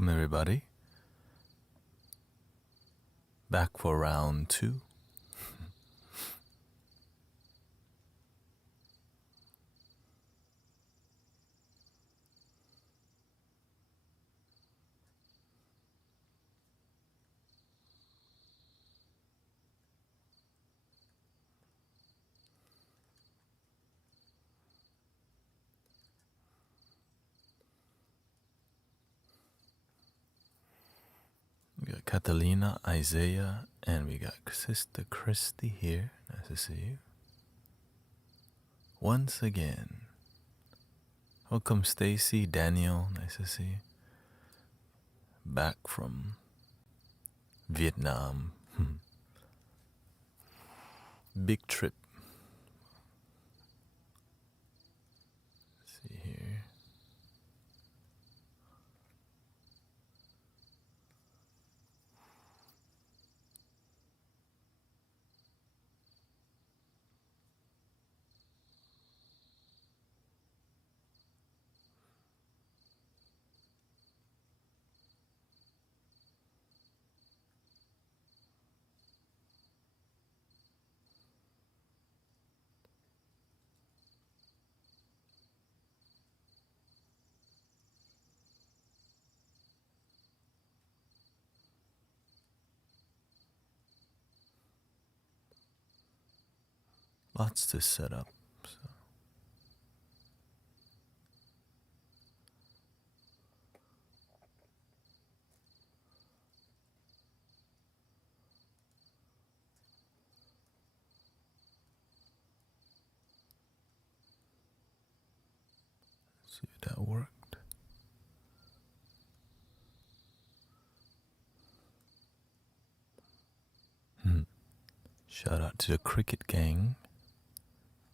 Welcome everybody. Back for round 2. We got Catalina, Isaiah, and we got Sister Christy here. Nice to see you. Once again. Welcome Stacy, Daniel, nice to see you. Back from Vietnam. Big trip. Let's see here. Lots to set up. So. See if that worked. Shout out to the cricket gang.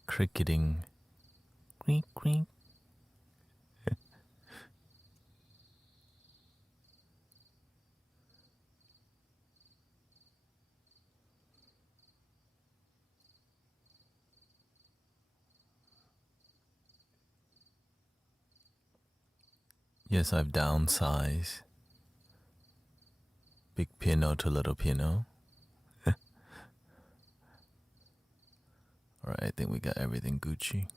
Cricketing. Quink, quink. Yes, I've downsized. Big piano to little piano. Alright, I think we got everything Gucci.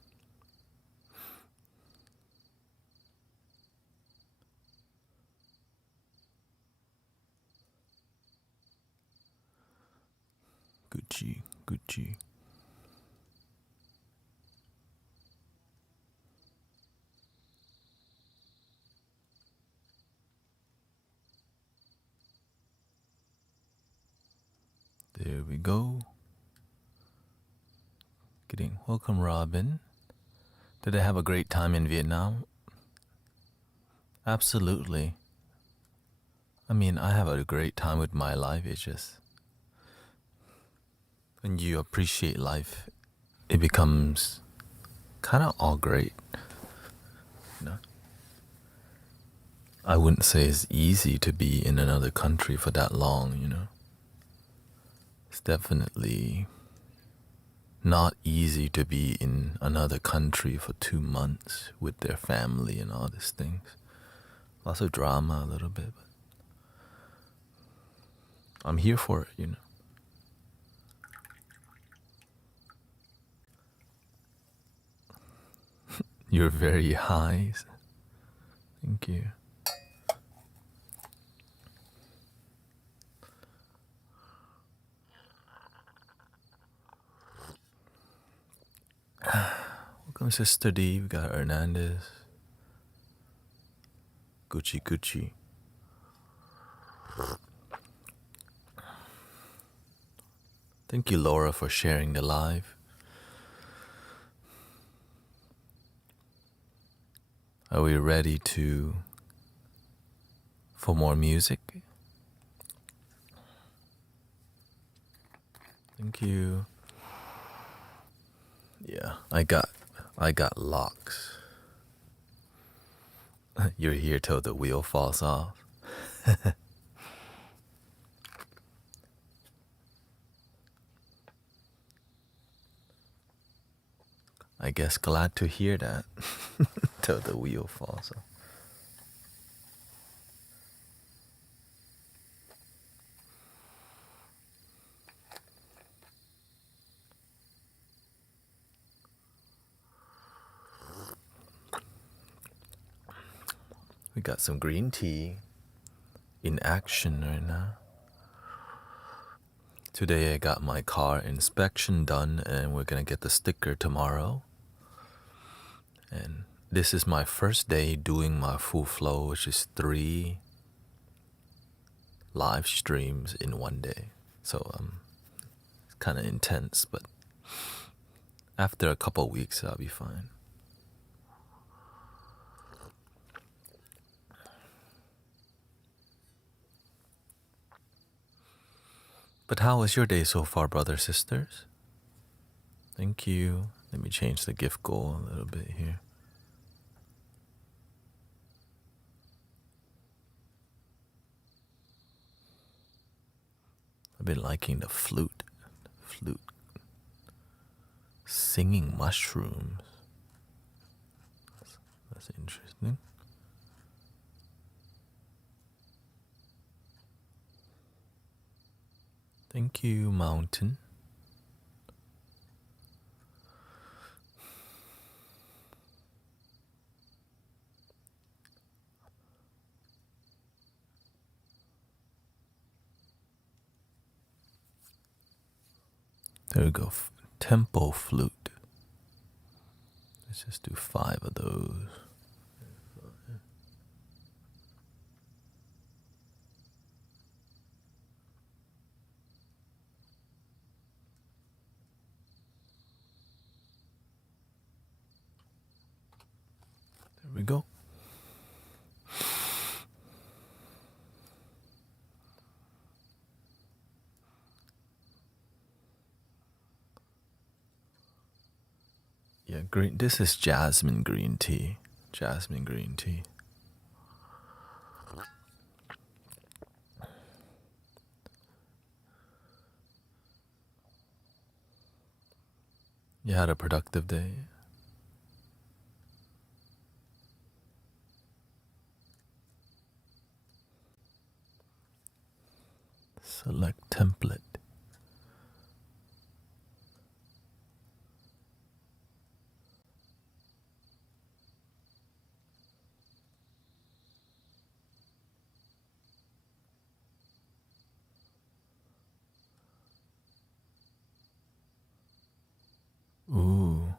Gucci, Gucci. There we go. Welcome, Robin. Did I have a great time in Vietnam? Absolutely. I mean, I have a great time with my life. It's just when you appreciate life, it becomes kind of all great. You know? I wouldn't say it's easy to be in another country for that long, you know. It's definitely not easy to be in another country for 2 months with their family and all these things. Lots of drama a little bit, but I'm here for it, you know. You're very high. Thank you. Welcome, Sister D. We got Hernandez. Gucci, Gucci. Thank you, Laura, for sharing the live. Are we ready for more music? Thank you. Yeah, I got locks. You're here till the wheel falls off. I guess glad to hear that. Till the wheel falls off. We got some green tea in action right now. Today I got my car inspection done and we're gonna get the sticker tomorrow. And this is my first day doing my full flow, which is 3 live streams in one day. So it's kind of intense, but after a couple weeks I'll be fine. But how was your day so far, brothers, sisters? Thank you. Let me change the gift goal a little bit here. I've been liking the flute. Singing mushrooms. That's interesting. Thank you, Mountain. There we go. Tempo flute. Let's just do 5 of those. There we go. Yeah, green. This is jasmine green tea. Jasmine green tea. You had a productive day? Select template. Ooh.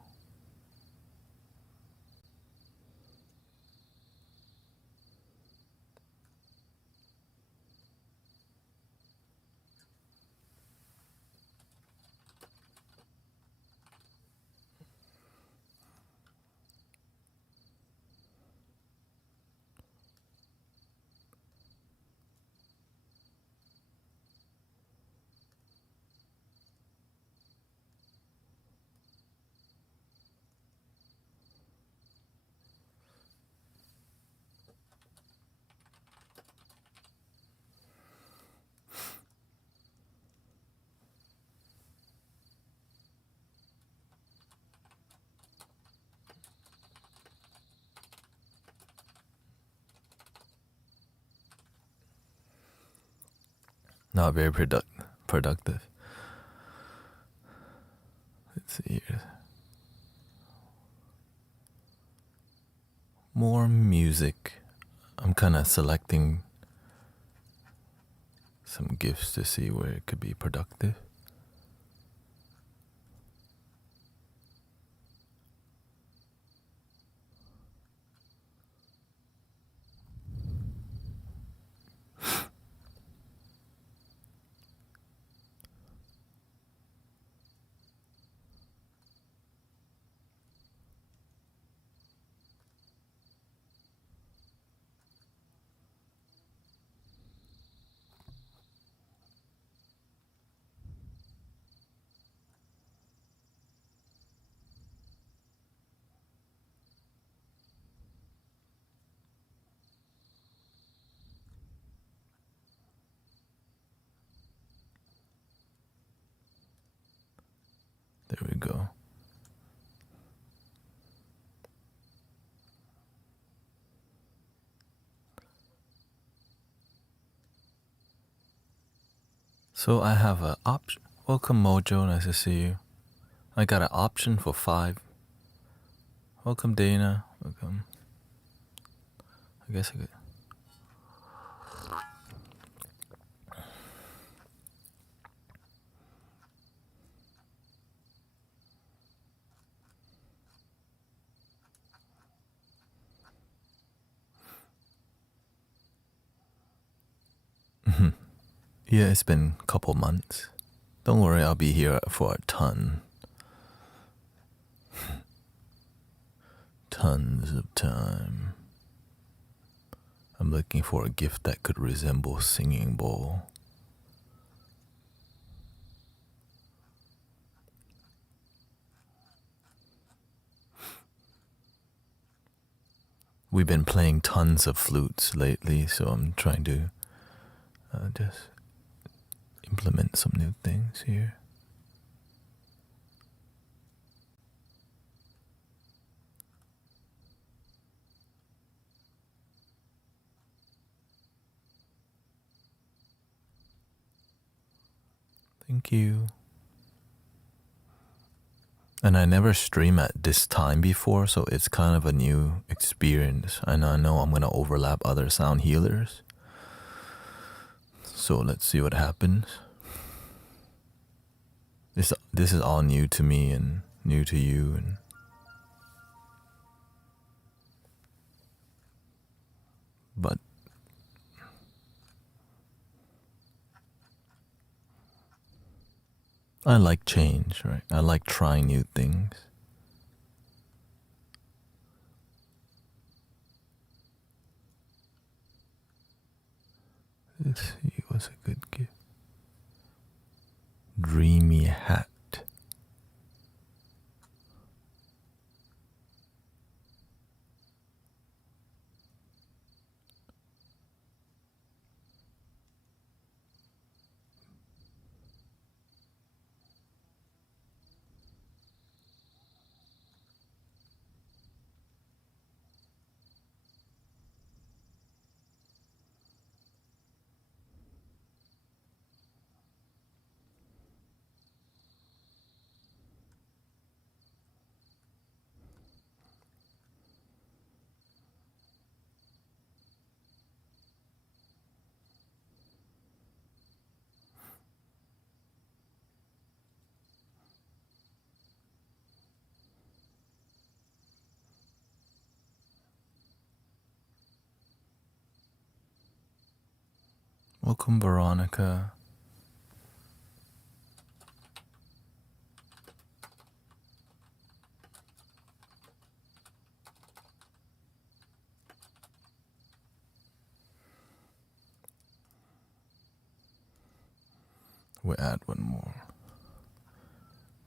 Not very productive. Let's see here. More music. I'm kind of selecting some gifts to see where it could be productive. There we go. So I have an option. Welcome, Mojo. Nice to see you. I got an option for 5. Welcome, Dana. Welcome. I guess I could. Yeah, it's been a couple months. Don't worry, I'll be here for a ton. Tons of time. I'm looking for a gift that could resemble singing bowl. We've been playing tons of flutes lately, so I'm trying to just implement some new things here. Thank you. And I never stream at this time before, so it's kind of a new experience. And I know I'm going to overlap other sound healers. So let's see what happens. This is all new to me and new to you. But I like change, right? I like trying new things. Let's see, what's a good gift? Dreamy hat. Welcome, Veronica. We'll add one more.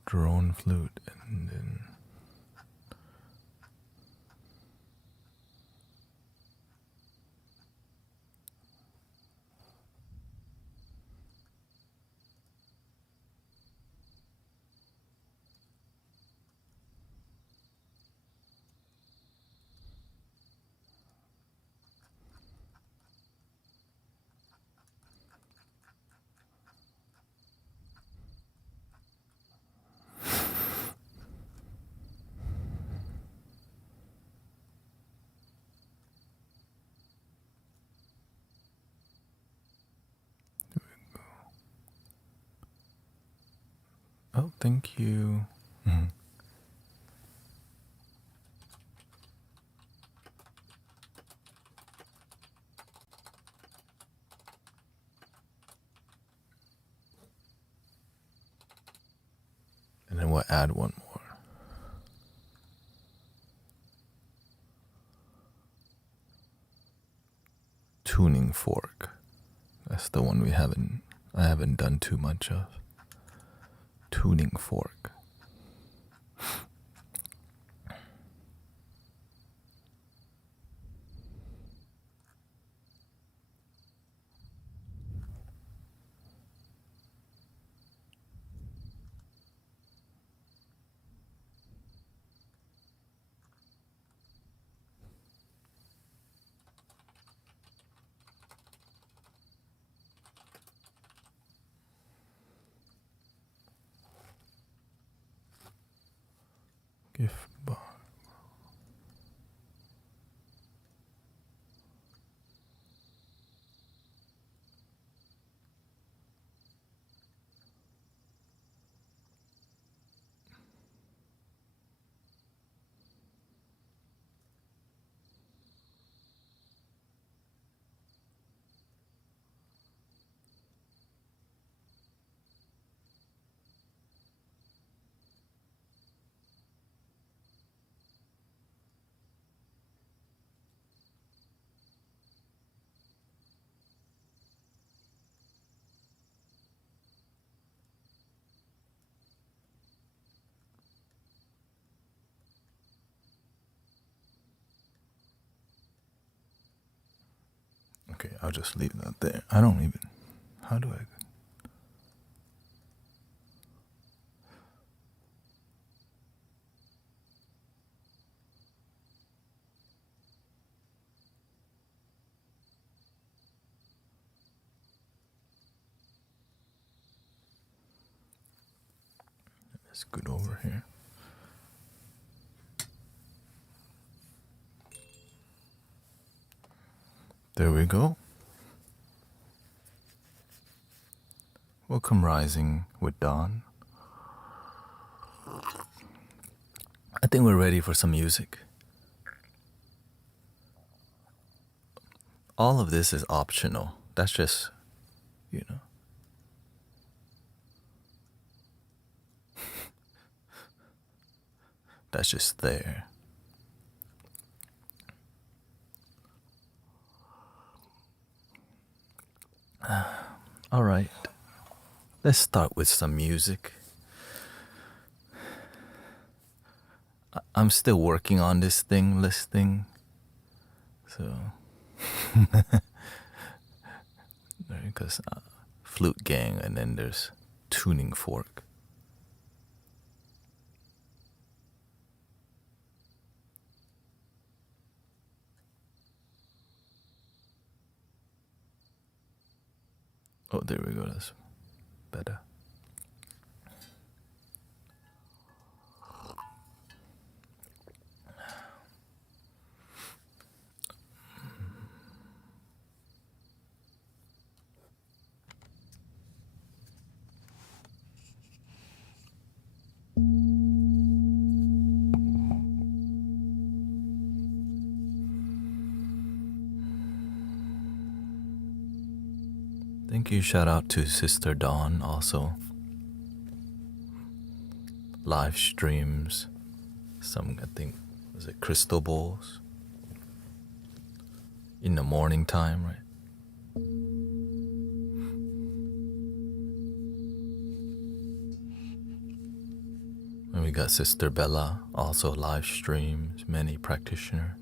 Drone flute and then oh, thank you. And then we'll add one more. Tuning fork. That's the one I haven't done too much of. Tuning fork. Gift bar. Okay, I'll just leave that there. I don't even. How do I? Let's scoot over here. There we go. Welcome, Rising with Dawn. I think we're ready for some music. All of this is optional. That's just, you know. That's just there. All right. Let's start with some music. I'm still working on this thing listing. So, because flute gang, and then there's tuning fork. Oh, there we go. That's better. Thank you. Shout out to Sister Dawn also. Live streams. Some, I think, was it crystal bowls? In the morning time, right? And we got Sister Bella, also live streams, many practitioners.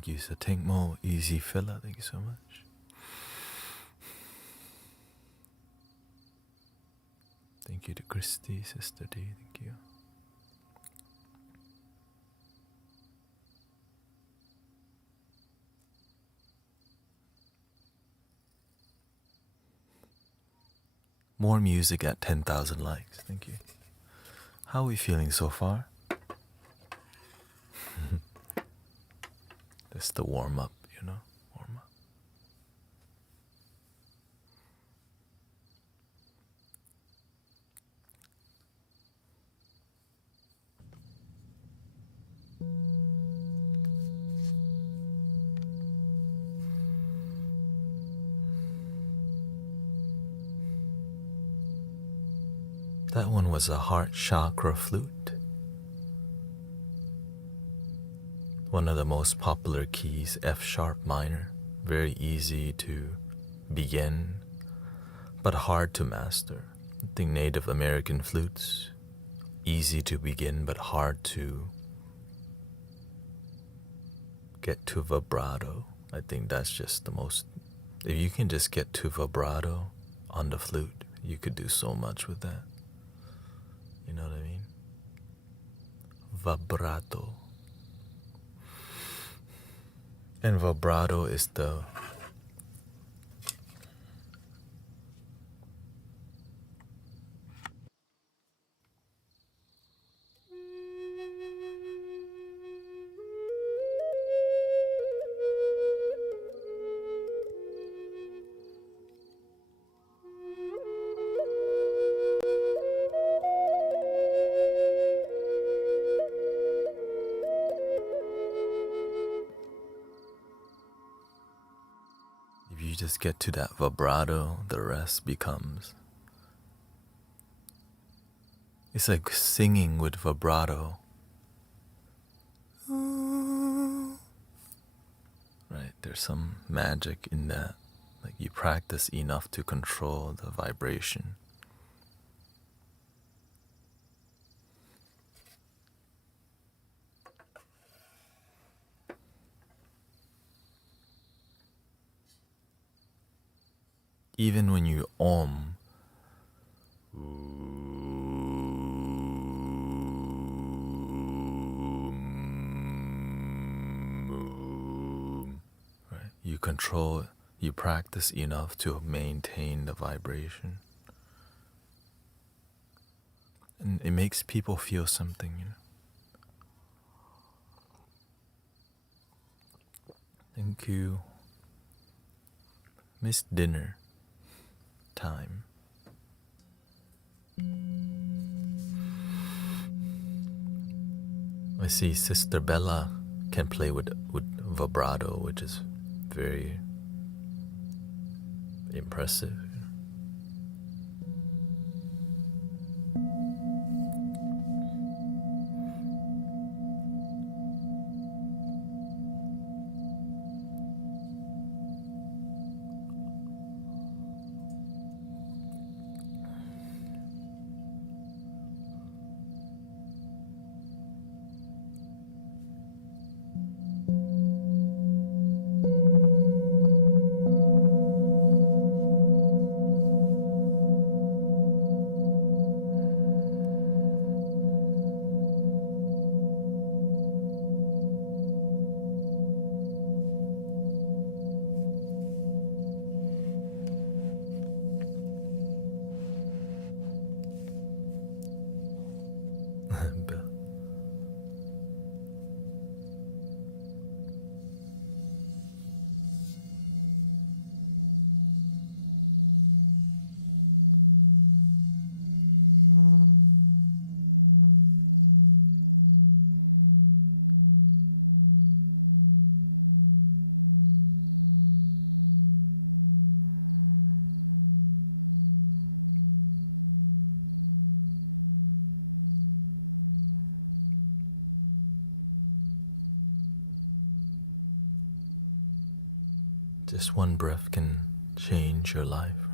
Thank you, Satingmo, Easy Filla. Thank you so much. Thank you to Christy, Sister D. Thank you. More music at 10,000 likes. Thank you. How are we feeling so far? That's the warm up, you know? Warm up. That one was a heart chakra flute. One of the most popular keys, F sharp minor. Very easy to begin, but hard to master. I think Native American flutes, easy to begin, but hard to get to vibrato. I think that's just the most, if you can just get to vibrato on the flute, you could do so much with that. You know what I mean? Vibrato. And vibrato is the if you just get to that vibrato, the rest becomes. It's like singing with vibrato. Right, there's some magic in that. Like you practice enough to control the vibration. Even when you right, you control, you practice enough to maintain the vibration. And it makes people feel something, you know. Thank you. Missed dinner time. I see Sister Bella can play with vibrato, which is very impressive. Just one breath can change your life.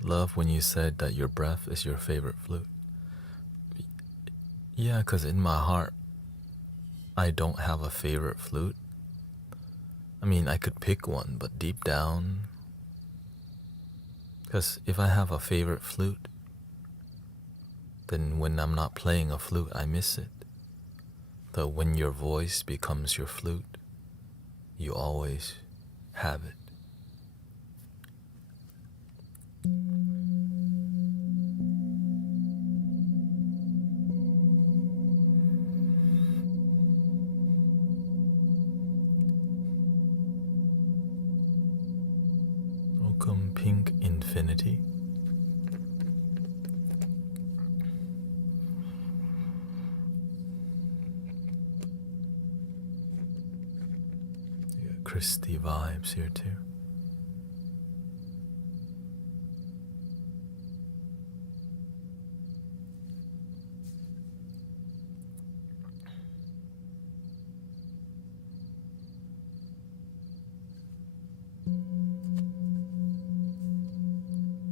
Love when you said that your breath is your favorite flute. Yeah, because in my heart, I don't have a favorite flute. I mean, I could pick one, but deep down, because if I have a favorite flute, then when I'm not playing a flute, I miss it. So when your voice becomes your flute, you always have it. Welcome, Pink Infinity. You got Christy vibes here too.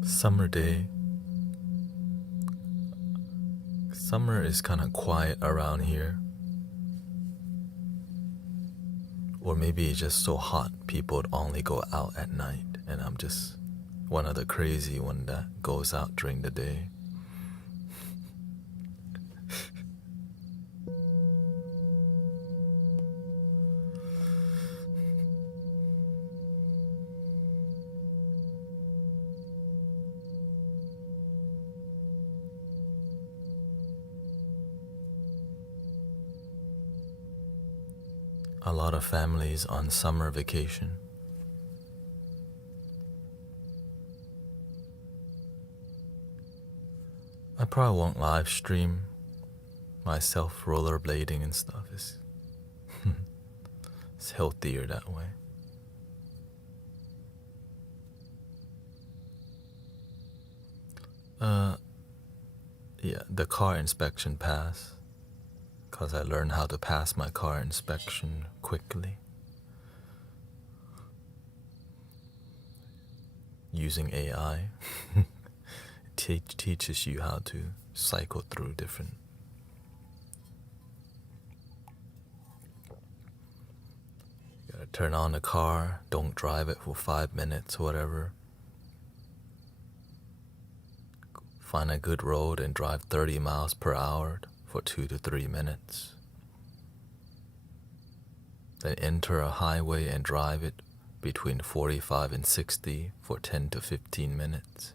Summer day. Summer is kind of quiet around here. Or maybe it's just so hot people only go out at night, and I'm just one of the crazy one that goes out during the day. A lot of families on summer vacation. I probably won't live stream myself rollerblading and stuff. It's healthier that way. Yeah, the car inspection pass. Because I learned how to pass my car inspection quickly. Using AI. It teaches you how to cycle through different. You gotta turn on the car, don't drive it for 5 minutes or whatever. Find a good road and drive 30 miles per hour for 2 to 3 minutes. Then enter a highway and drive it between 45 and 60 for 10 to 15 minutes.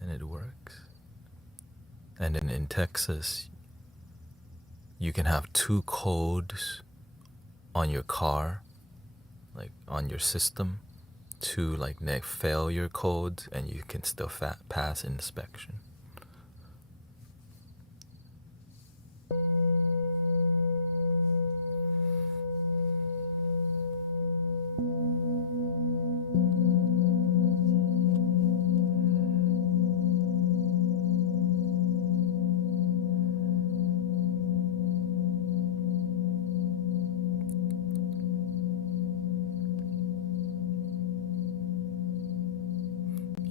And it works. And then in Texas, you can have 2 codes on your car, like on your system, 2 like failure codes, and you can still pass inspection.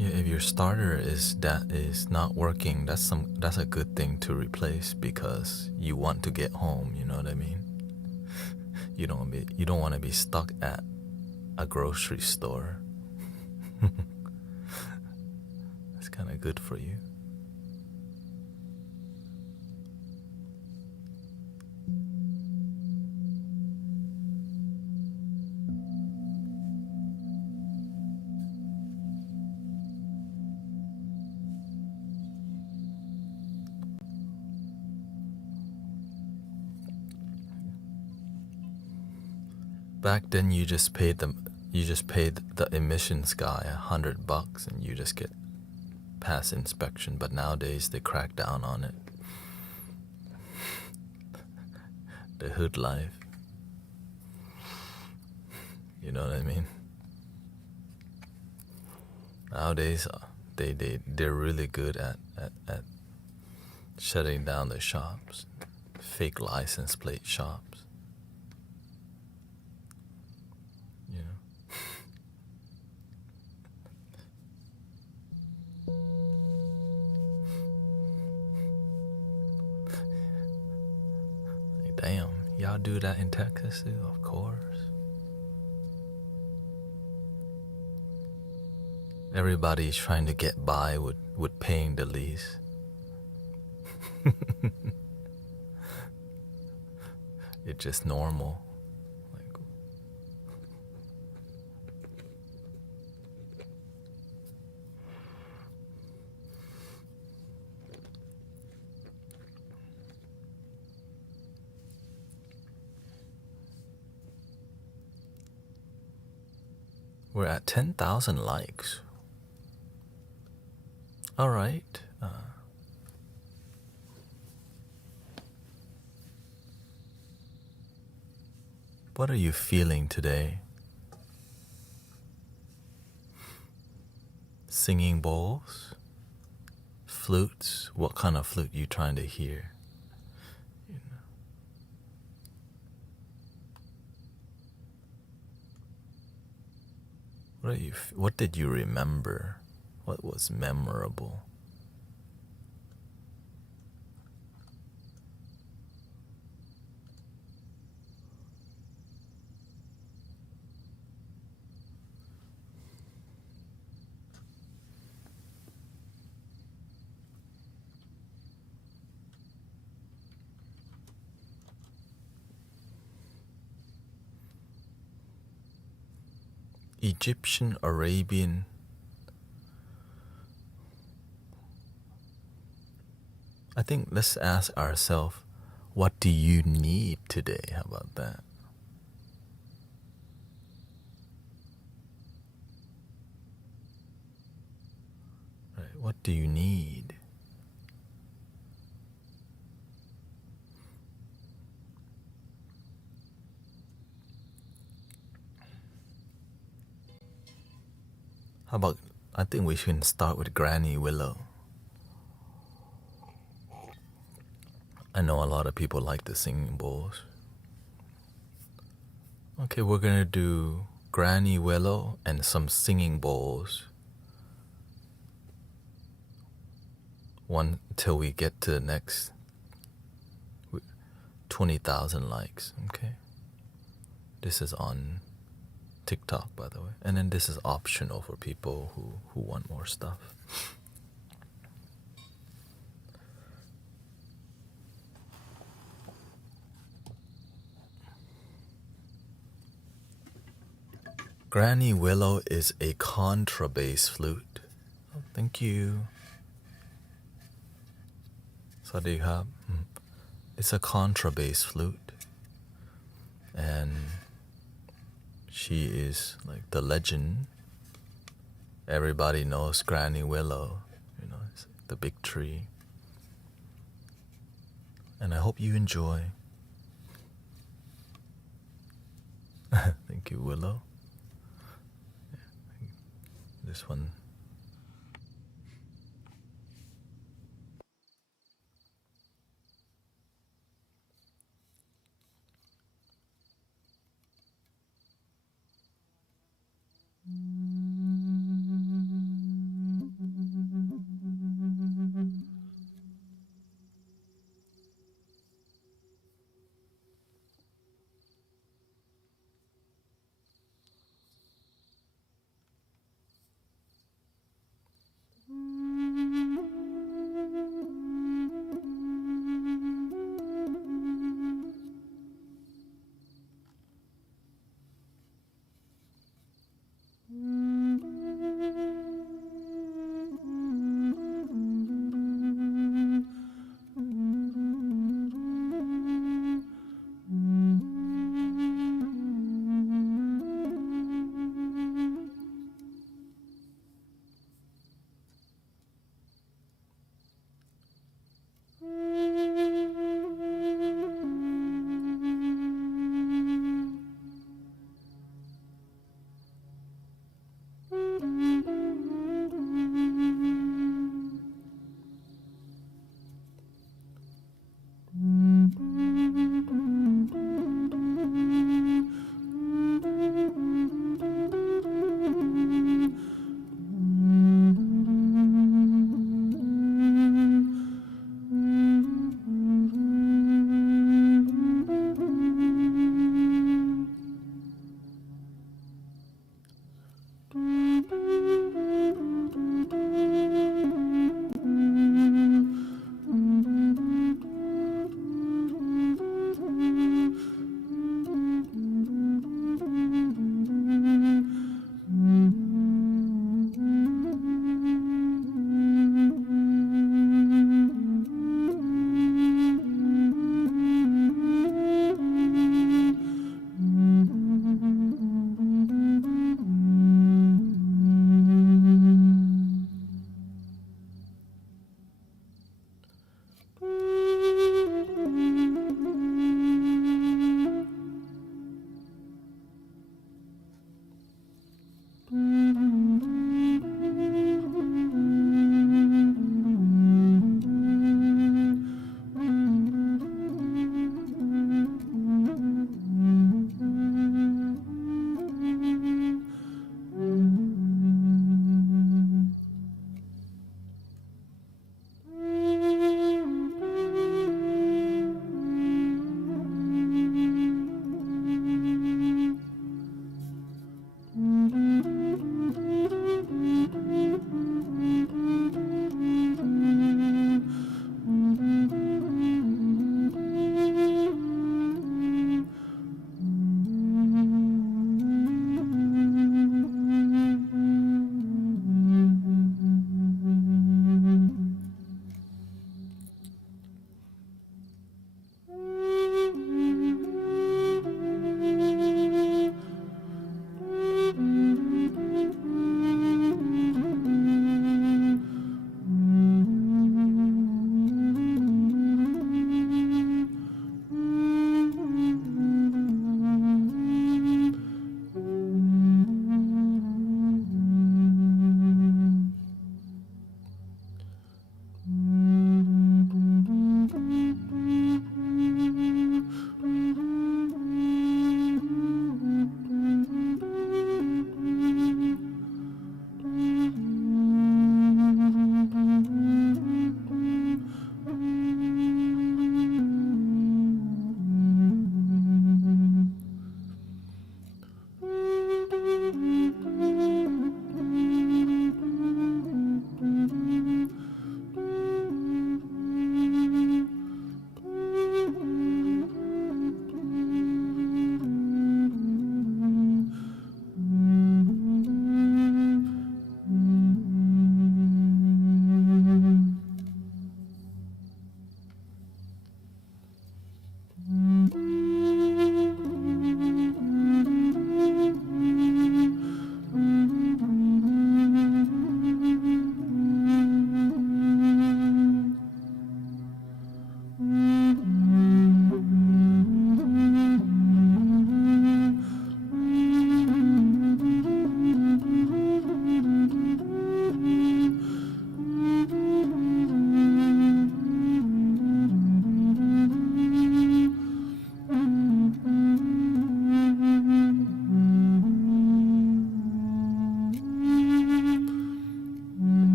Yeah, if your starter is not working, that's a good thing to replace, because you want to get home, you know what I mean? You don't want to be stuck at a grocery store. That's kind of good for you. Back then, you just paid the emissions guy $100, and you just get pass inspection. But nowadays, they crack down on it. The hood life. You know what I mean? Nowadays, they're really good at shutting down the shops, fake license plate shops. Damn, y'all do that in Texas too? Of course. Everybody's trying to get by with paying the lease. It's just normal. Like, we're at 10,000 likes. All right. What are you feeling today? Singing bowls? Flutes? What kind of flute you trying to hear? You know. What did you remember? What was memorable? Egyptian, Arabian. I think let's ask ourselves, what do you need today? How about that? Right, what do you need? How about, I think we should start with Granny Willow. I know a lot of people like the singing bowls. Okay, we're gonna do Granny Willow and some singing bowls. One till we get to the next 20,000 likes, okay? This is on TikTok, by the way. And then this is optional for people who want more stuff. Granny Willow is a contrabass flute. Oh, thank you. Sawadee. It's a contrabass flute. And she is like the legend. Everybody knows Granny Willow. You know, it's the big tree. And I hope you enjoy. Thank you, Willow. This one.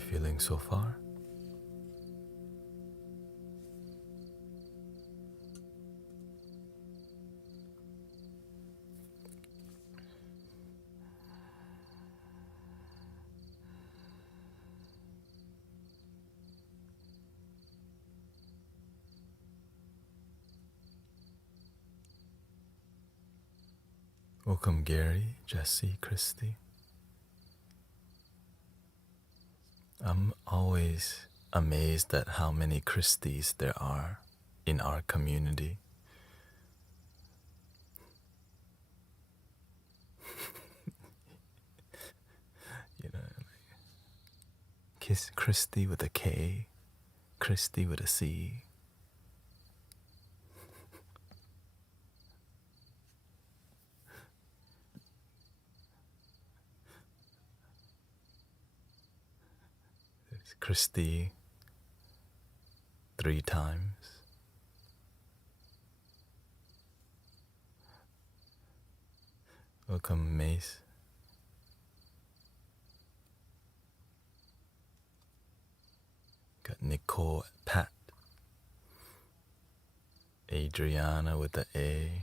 feeling so far? Welcome, Gary, Jesse, Christy. I'm always amazed at how many Christies there are in our community. You know, Kiss Christy with a K, Christy with a C. There's Christy 3 times. Welcome, Mace. Got Nicole, Pat, Adriana with the A.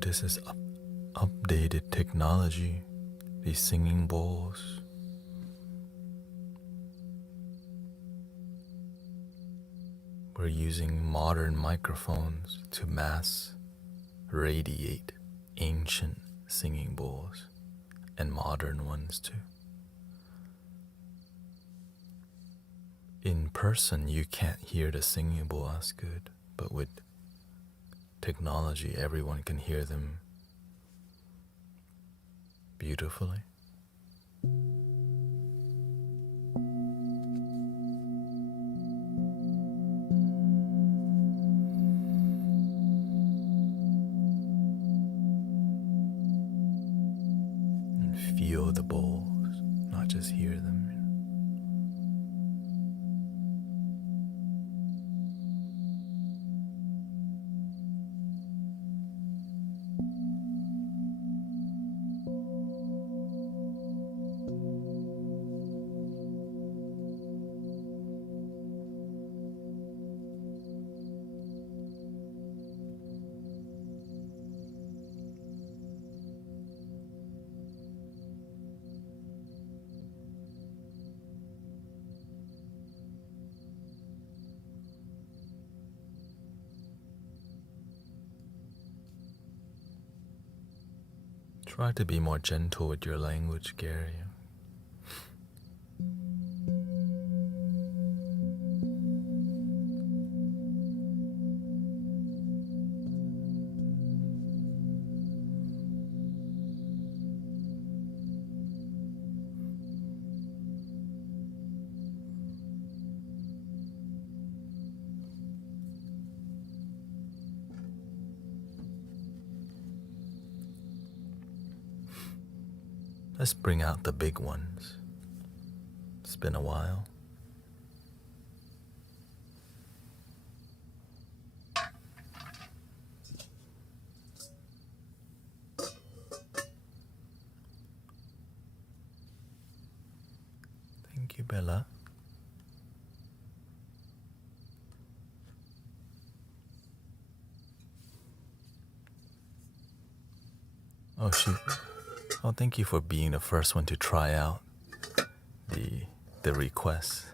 This is updated technology, these singing bowls. We're using modern microphones to mass radiate ancient singing bowls and modern ones too. In person, you can't hear the singing bowl as good, but with technology, everyone can hear them beautifully. And feel the bowls, not just hear them. Try to be more gentle with your language, Gary. Let's bring out the big ones. It's been a while. Thank you, Bella. Oh, shoot. Oh, thank you for being the first one to try out the request.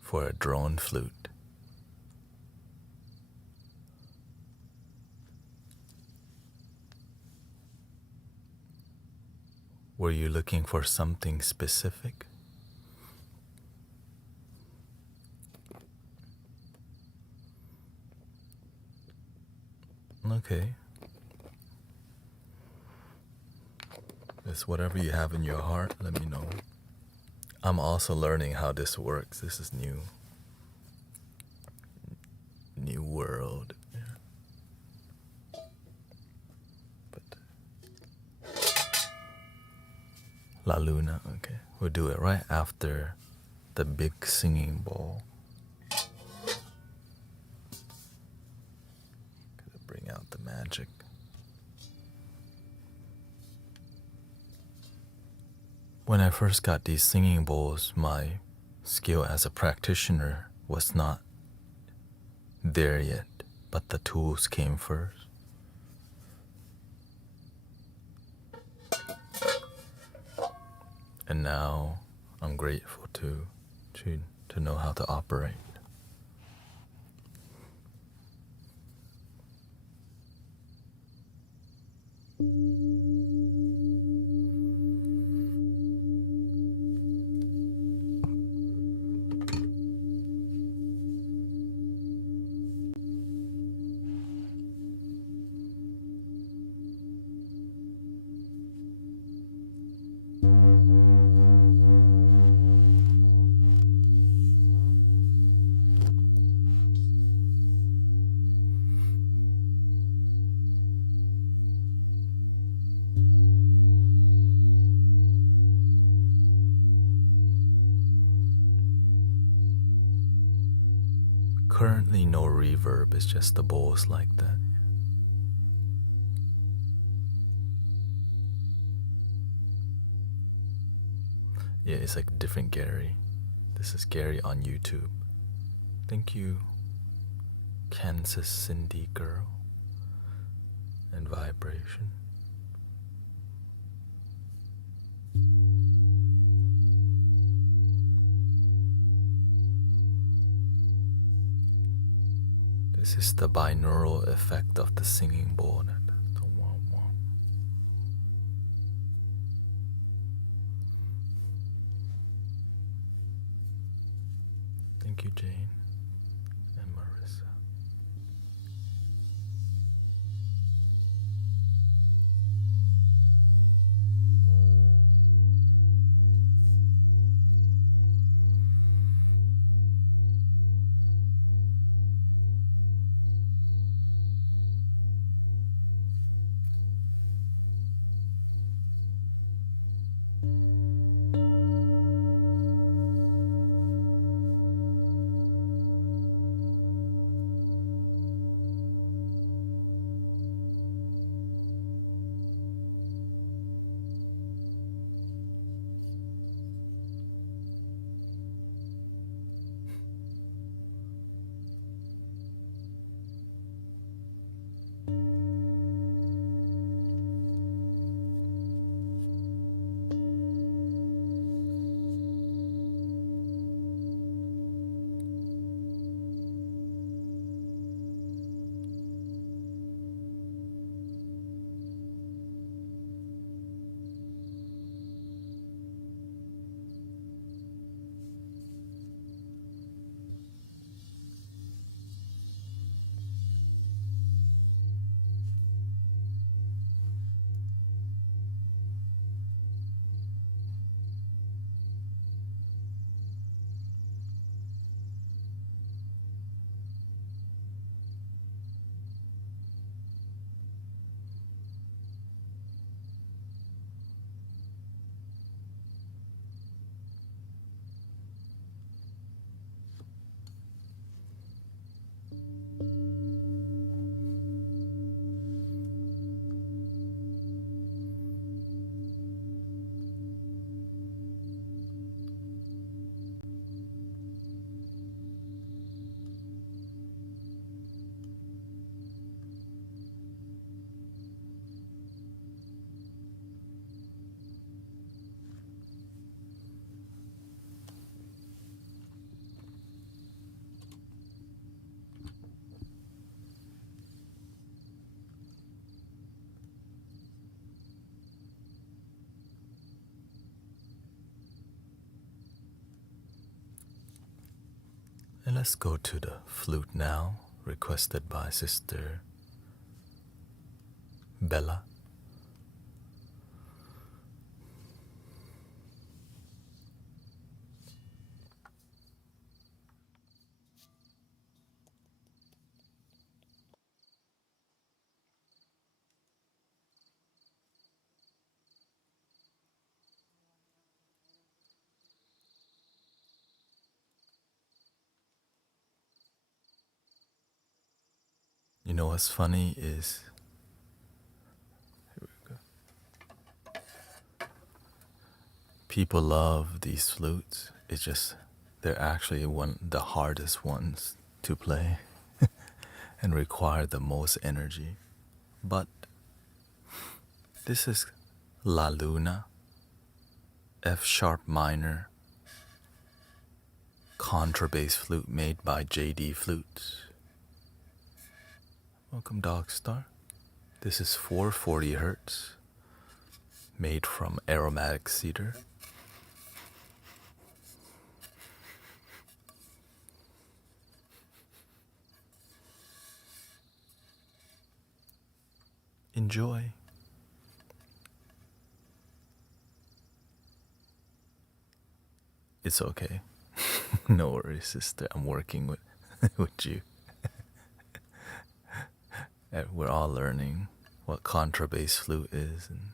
For a drone flute. Were you looking for something specific? Okay. It's whatever you have in your heart, let me know. I'm also learning how this works. This is new. New world. Yeah. But La Luna, okay. We'll do it right after the big singing bowl. Gotta bring out the magic. When I first got these singing bowls, my skill as a practitioner was not there yet, but the tools came first. And now I'm grateful to know how to operate. Currently no reverb, it's just the bowls like that. Yeah, it's like different Gary. This is Gary on YouTube. Thank you, Kansas Cindy Girl and Vibration. This is the binaural effect of the singing bowl. Thank you, Jane and Marissa. let's go to the flute now, requested by Sister Bella. You know what's funny is people love these flutes. It's just they're actually the hardest ones to play and require the most energy. But this is La Luna, F sharp minor, contrabass flute made by JD Flutes. Welcome, Dogstar. This is 440 hertz, made from aromatic cedar. Enjoy. It's okay. No worries, sister. I'm working with with you. We're all learning what contrabass flute is. And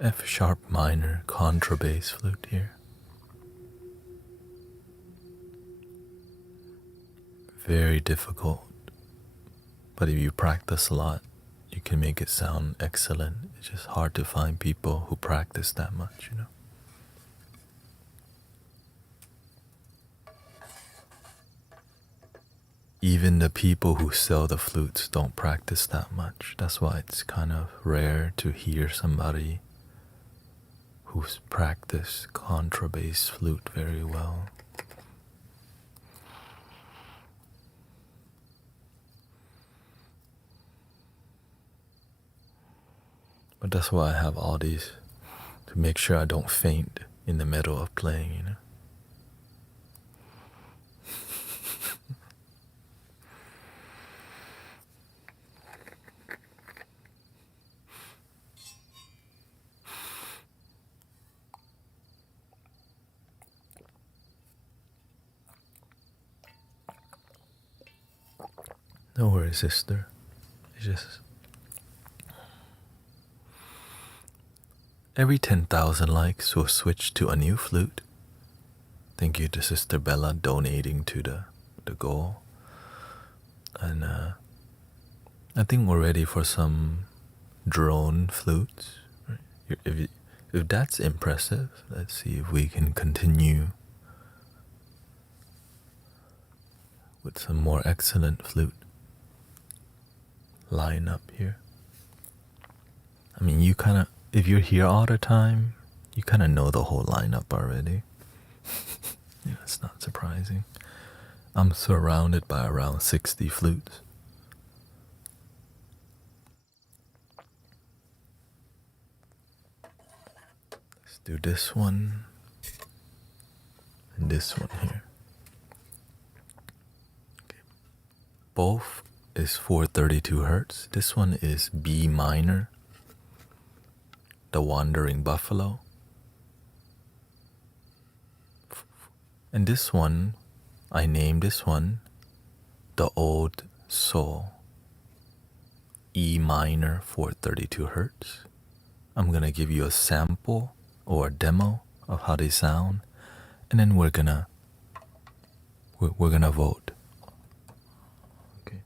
F sharp minor contrabass flute here. Very difficult, but if you practice a lot, you can make it sound excellent. It's just hard to find people who practice that much, you know. Even the people who sell the flutes don't practice that much. That's why it's kind of rare to hear somebody who's practiced contrabass flute very well. But that's why I have all these, to make sure I don't faint in the middle of playing, you know. No worries, sister. It's just every 10,000 likes we'll switch to a new flute. Thank you to Sister Bella donating to the goal. And I think we're ready for some drone flutes. Right? If that's impressive, let's see if we can continue with some more excellent flute lineup here. I mean, you kind of, if you're here all the time, you kind of know the whole lineup already. Yeah, it's not surprising. I'm surrounded by around 60 flutes. Let's do this one and this one here. Okay. Both is 432 hertz. This one is B minor, the Wandering Buffalo. And this one, I named this one the Old Soul, E minor 432 hertz. I'm gonna give you a sample or a demo of how they sound, and then we're gonna vote. Okay.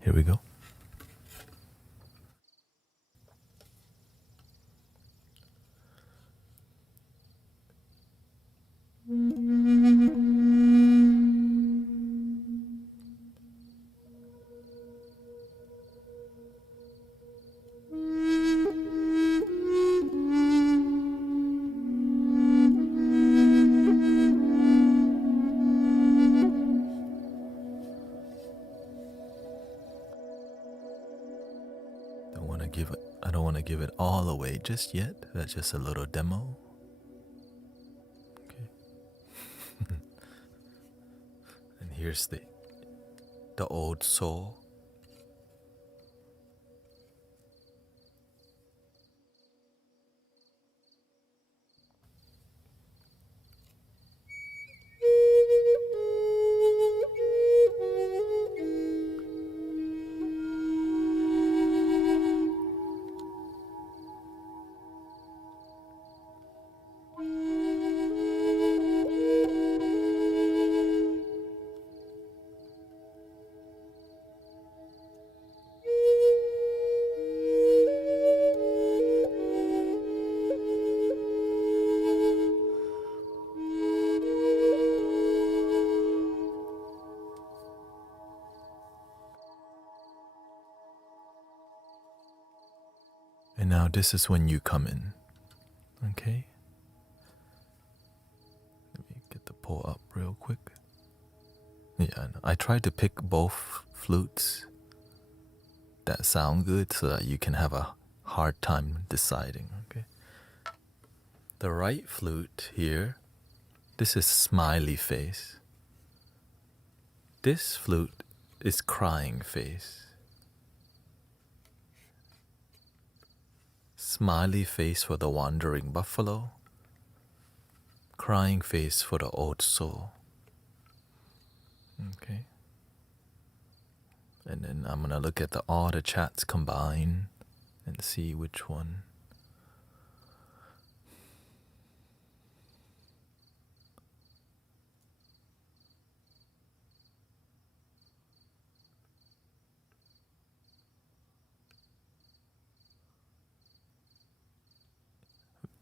Here we go. I don't want to give it all away just yet. That's just a little demo. Okay. And here's the Old Soul. And now this is when you come in. Okay? Let me get the pull up real quick. Yeah, I tried to pick both flutes that sound good so that you can have a hard time deciding. Okay? The right flute here, this is smiley face. This flute is crying face. Smiley face for the Wandering Buffalo, crying face for the Old Soul. Okay. And then I'm gonna look at all the chats combined and see which one.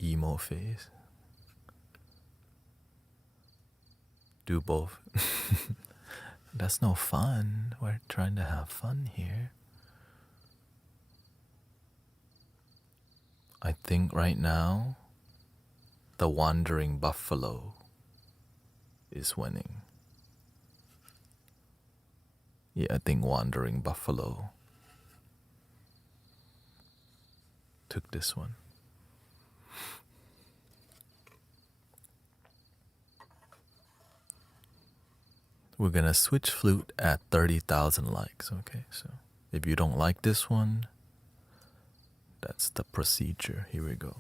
Emo phase. Do both. That's no fun. We're trying to have fun here. I think right now, the wandering buffalo is winning. Yeah, I think wandering buffalo took this one. We're gonna switch flute at 30,000 likes, okay? So if you don't like this one, that's the procedure. Here we go.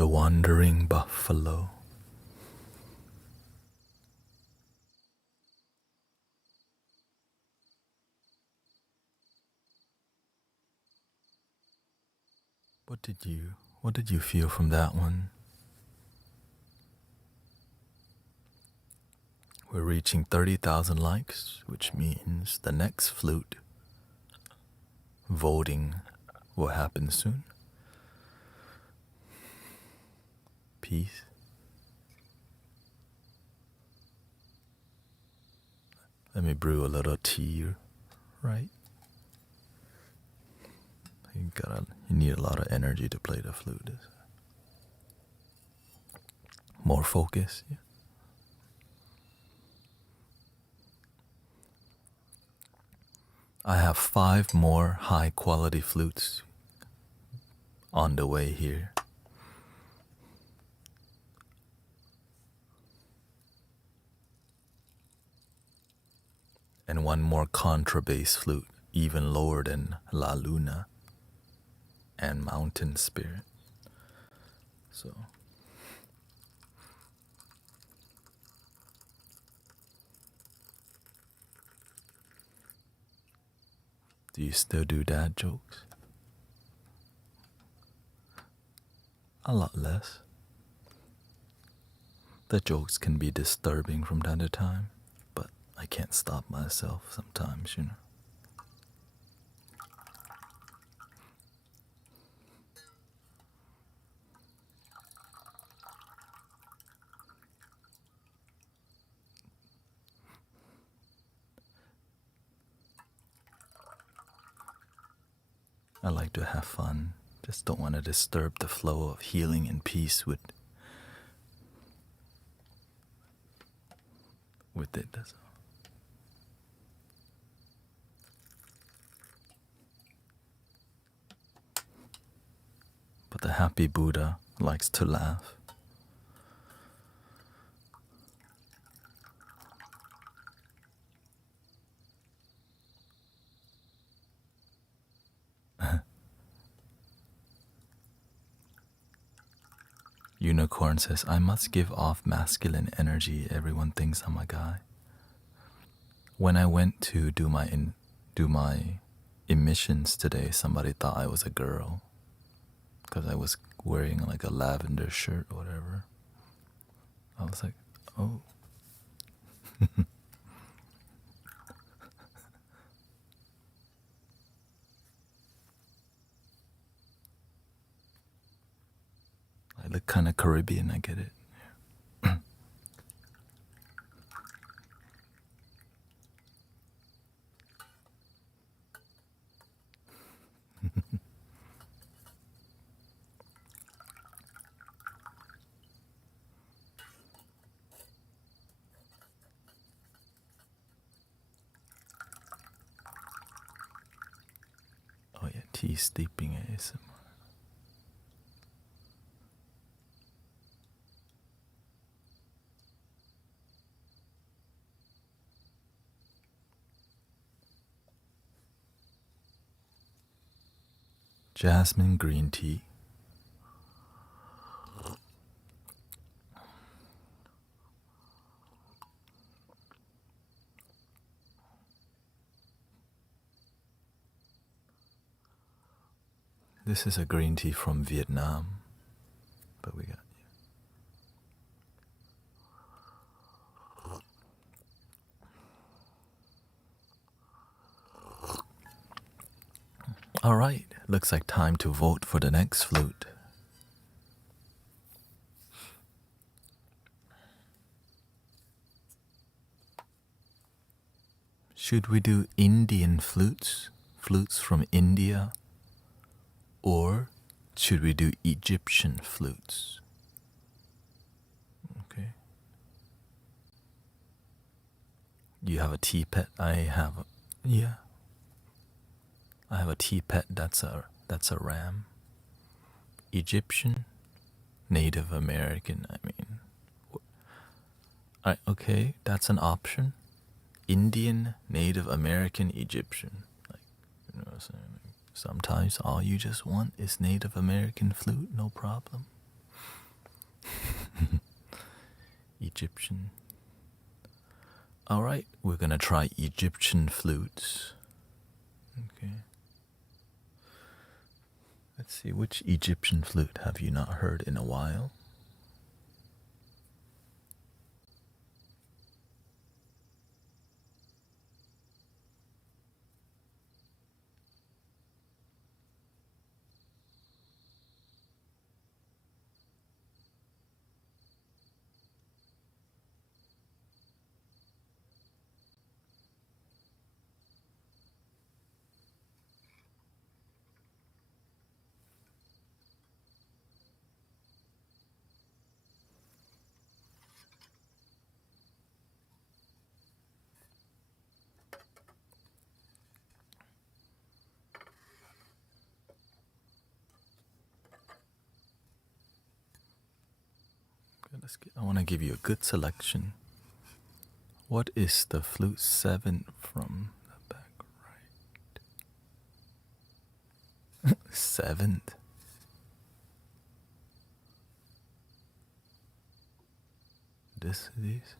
The wandering buffalo. What did you feel from that one? We're reaching 30,000 likes, which means the next flute voting will happen soon. Peace. Let me brew a little tea, right? You need a lot of energy to play the flute. More focus. Yeah. I have 5 more high quality flutes on the way here. And 1 more contrabass flute, even lower than La Luna and Mountain Spirit. So do you still do dad jokes? A lot less. The jokes can be disturbing from time to time, but I can't stop myself sometimes, you know. I like to have fun. Just don't want to disturb the flow of healing and peace with it. That's all. But the happy Buddha likes to laugh. Unicorn says, I must give off masculine energy. Everyone thinks I'm a guy. When I went to do my emissions today, somebody thought I was a girl because I was wearing like a lavender shirt or whatever. I was like, oh. I look kind of Caribbean, I get it. Oh yeah, tea steeping ASMR. Jasmine green tea. This is a green tea from Vietnam, but we got. All right, looks like time to vote for the next flute. Should we do Indian flutes, flutes from India, or should we do Egyptian flutes? Okay. You have a tea pet. I have a tea pet. That's a ram. Egyptian, Native American. I mean, okay, that's an option. Indian, Native American, Egyptian. Like, you know what I'm saying? Sometimes all you just want is Native American flute, no problem. Egyptian. Alright, we're gonna try Egyptian flutes. Okay. Let's see, which Egyptian flute have you not heard in a while? I want to give you a good selection. What is the flute 7 from the back right? 7th? These?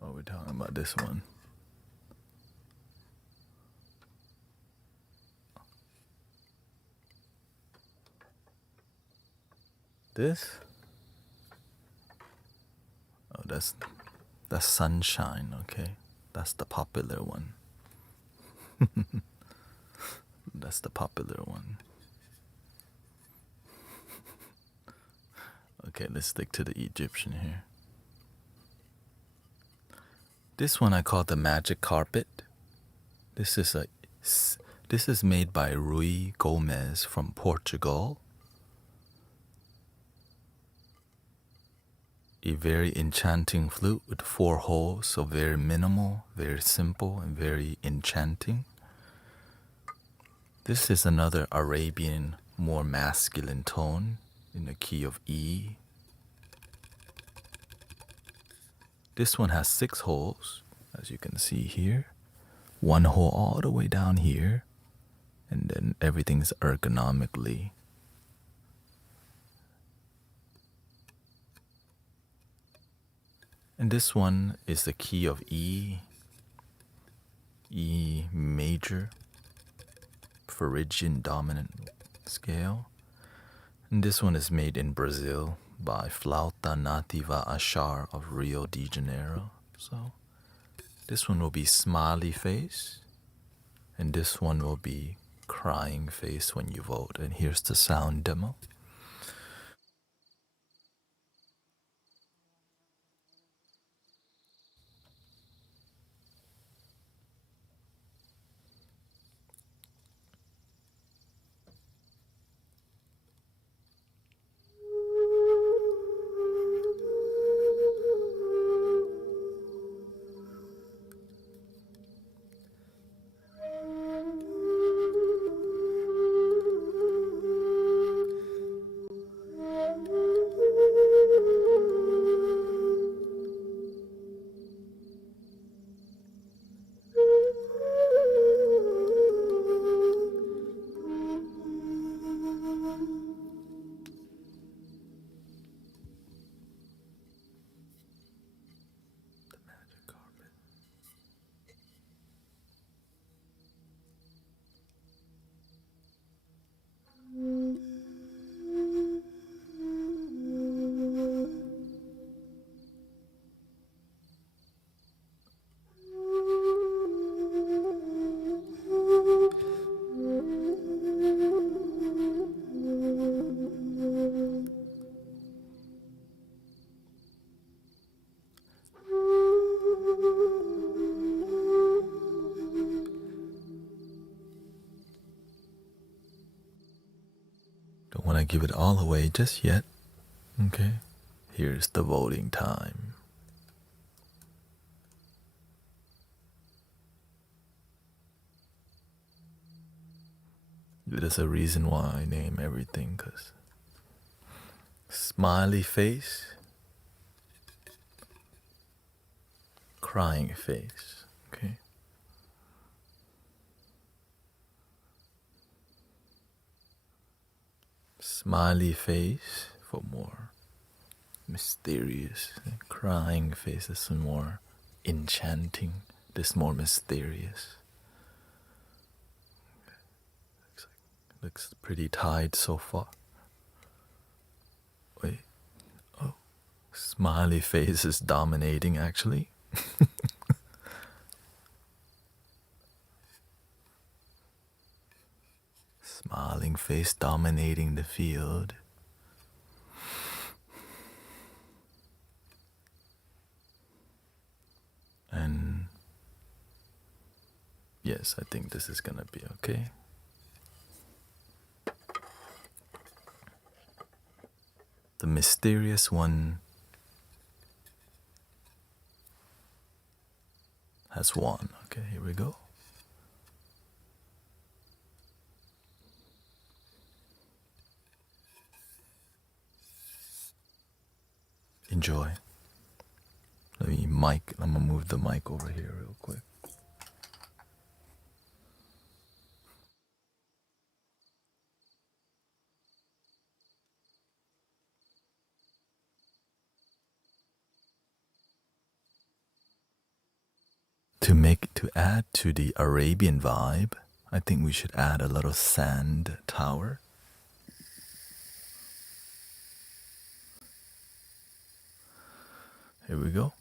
Oh, we're talking about this one. This? Oh, that's Sunshine, okay. That's the popular one. That's the popular one. Okay, let's stick to the Egyptian here. This one I call the magic carpet. This is made by Rui Gomez from Portugal. A very enchanting flute with 4 holes, so very minimal, very simple, and very enchanting. This is another Arabian, more masculine tone in the key of E. This one has 6 holes, as you can see here. 1 hole all the way down here, and then everything's ergonomically. And this one is the key of E major, Phrygian dominant scale. And this one is made in Brazil by Flauta Nativa Achar of Rio de Janeiro. So this one will be smiley face, and this one will be crying face when you vote. And here's the sound demo. Don't want to give it all away just yet. Okay, here's the voting time. There's a reason why I name everything, because smiley face, crying face, okay? Smiley face for more mysterious. Crying face is more enchanting. This more mysterious. Looks pretty tight so far. Wait. Oh. Smiley face is dominating actually. Smiling face dominating the field. And yes, I think this is gonna be okay. The mysterious one has won. Okay, here we go. Enjoy. I'm gonna move the mic over here real quick. To add to the Arabian vibe, I think we should add a little sand tower. Here we go.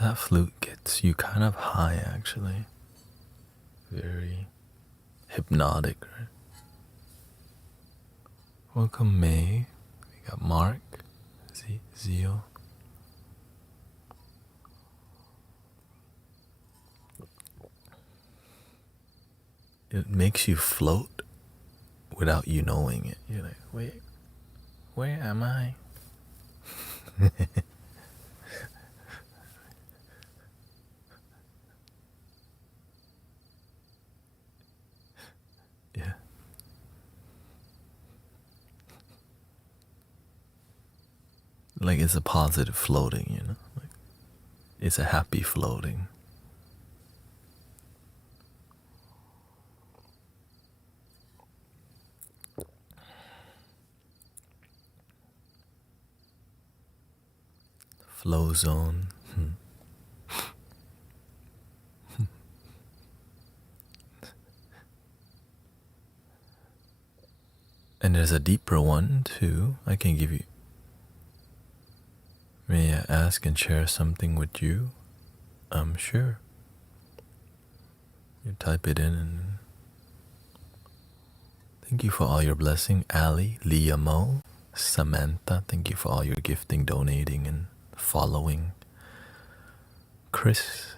That flute gets you kind of high, actually. Very hypnotic, right? Welcome, May. We got Mark, Zio. It makes you float without you knowing it. You're like, wait, where am I? Yeah. Like it's a positive floating, you know? Like it's a happy floating. Flow zone. And there's a deeper one too. I can give you. May I ask and share something with you? Sure. You type it in and thank you for all your blessing, Ali, Leah Mo, Samantha. Thank you for all your gifting, donating, and following. Chris,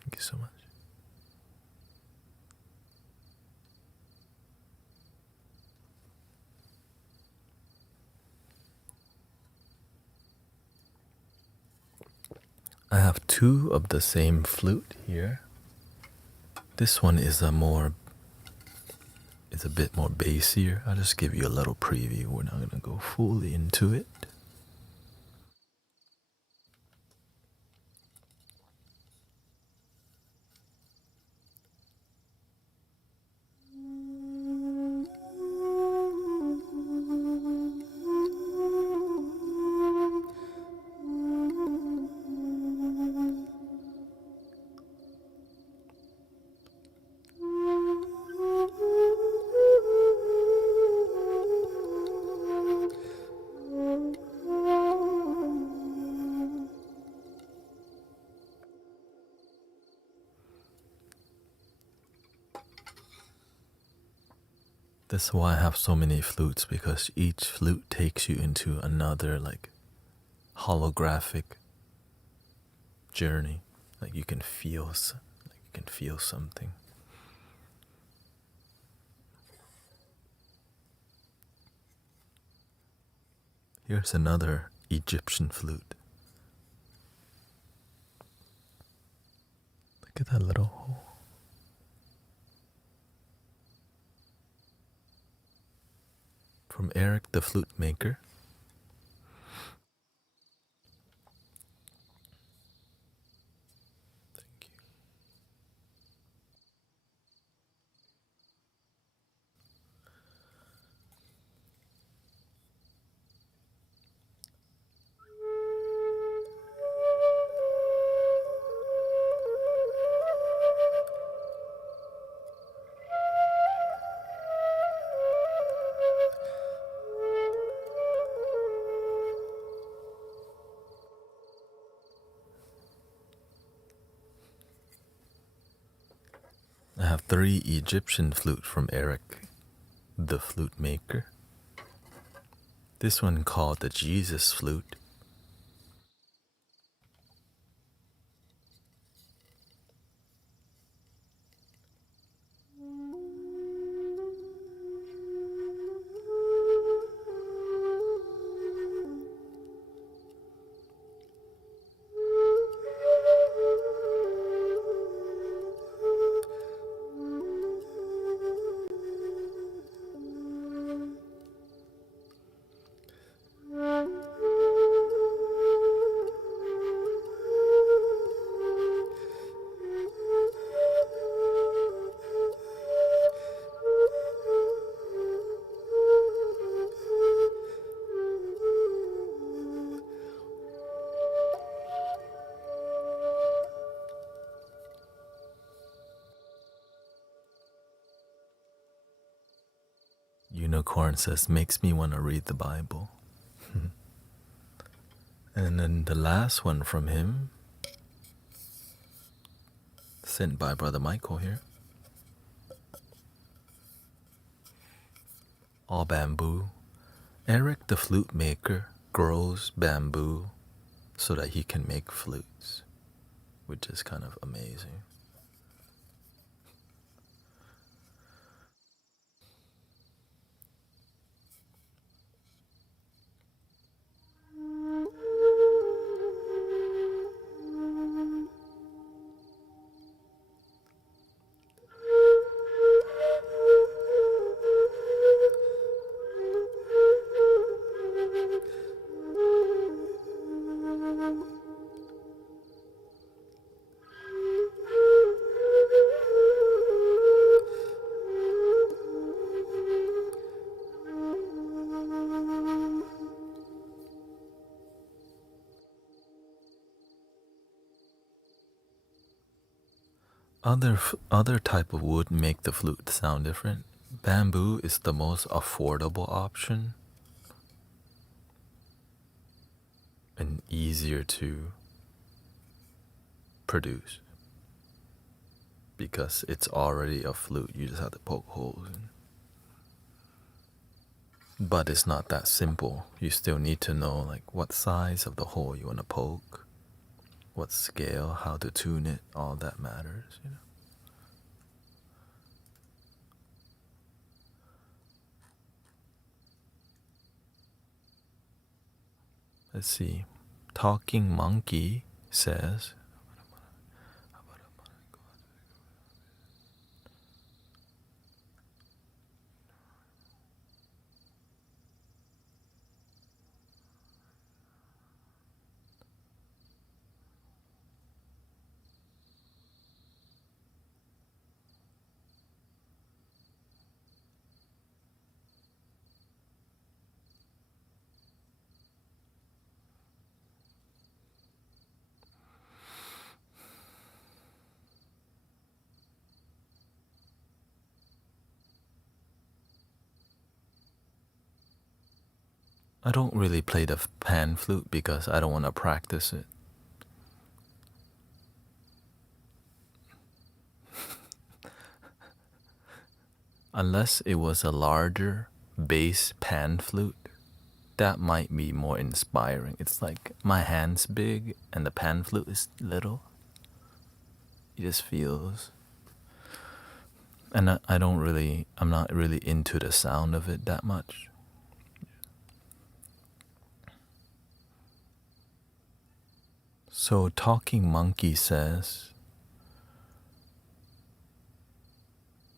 thank you so much. I have two of the same flute here. This one is a bit more bassier. I'll just give you a little preview. We're not gonna go fully into it. That's why I have so many flutes, because each flute takes you into another like holographic journey. Like you can feel something. Here's another Egyptian flute. Look at that little hole. From Eric the Flute Maker. Thank you. I have 3 Egyptian flute from Eric the Flute Maker. This one called the Jesus Flute. Unicorn says, makes me want to read the Bible. And then the last one from him, sent by Brother Michael here. All bamboo. Eric the flute maker grows bamboo so that he can make flutes, which is kind of amazing. Other type of wood make the flute sound different. Bamboo is the most affordable option and easier to produce because it's already a flute. You just have to poke holes in. But it's not that simple. You still need to know like what size of the hole you want to poke, what scale, how to tune it, all that matters, you know. Let's see. Talking Monkey says, I don't really play the pan flute because I don't want to practice it. Unless it was a larger bass pan flute, that might be more inspiring. It's like my hand's big and the pan flute is little. It just feels. And I'm not really into the sound of it that much. So Talking Monkey says,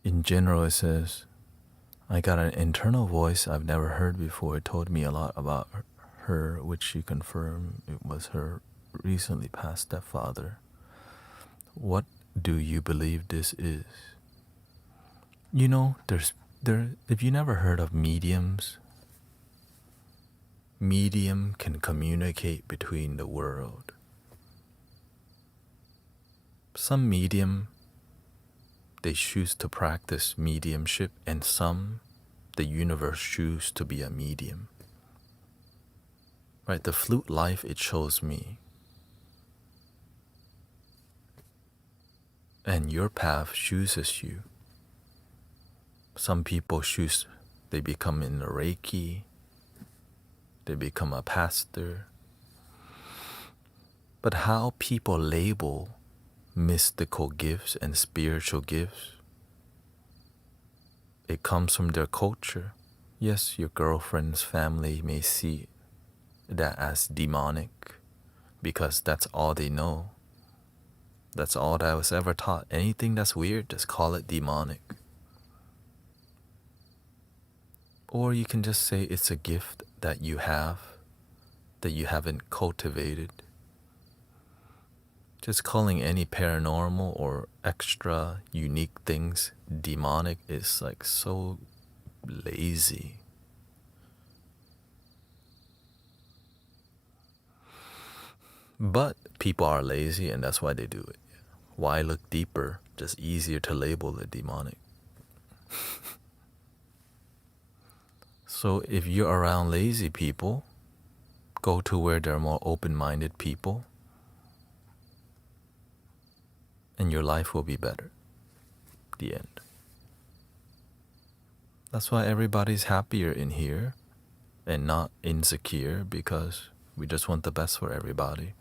in general it says, I got an internal voice I've never heard before. It told me a lot about her, which she confirmed it was her recently passed stepfather. What do you believe this is? You know, if you never heard of mediums, medium can communicate between the world. Some medium, they choose to practice mediumship, and some, the universe choose to be a medium. Right, the flute life, it shows me. And your path chooses you. Some people choose, they become in the Reiki, they become a pastor. But how people label mystical gifts and spiritual gifts, it comes from their culture. Yes, your girlfriend's family may see that as demonic because that's all they know. That's all that I was ever taught. Anything that's weird, just call it demonic. Or you can just say it's a gift that you have, that you haven't cultivated. Just calling any paranormal or extra unique things demonic is like so lazy. But people are lazy and that's why they do it. Why look deeper? Just easier to label it demonic. So if you're around lazy people, Go to where there are more open-minded people, and your life will be better. The end. That's why everybody's happier in here and not insecure, because we just want the best for everybody.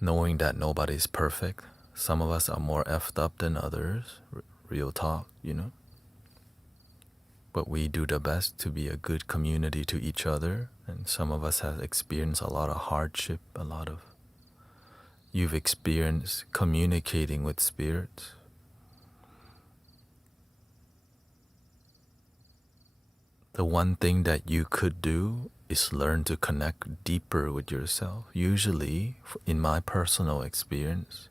Knowing that nobody's perfect. Some of us are more effed up than others. Real talk, you know. But we do the best to be a good community to each other. And some of us have experienced a lot of hardship, you've experienced communicating with spirits. The one thing that you could do is learn to connect deeper with yourself. Usually, in my personal experience,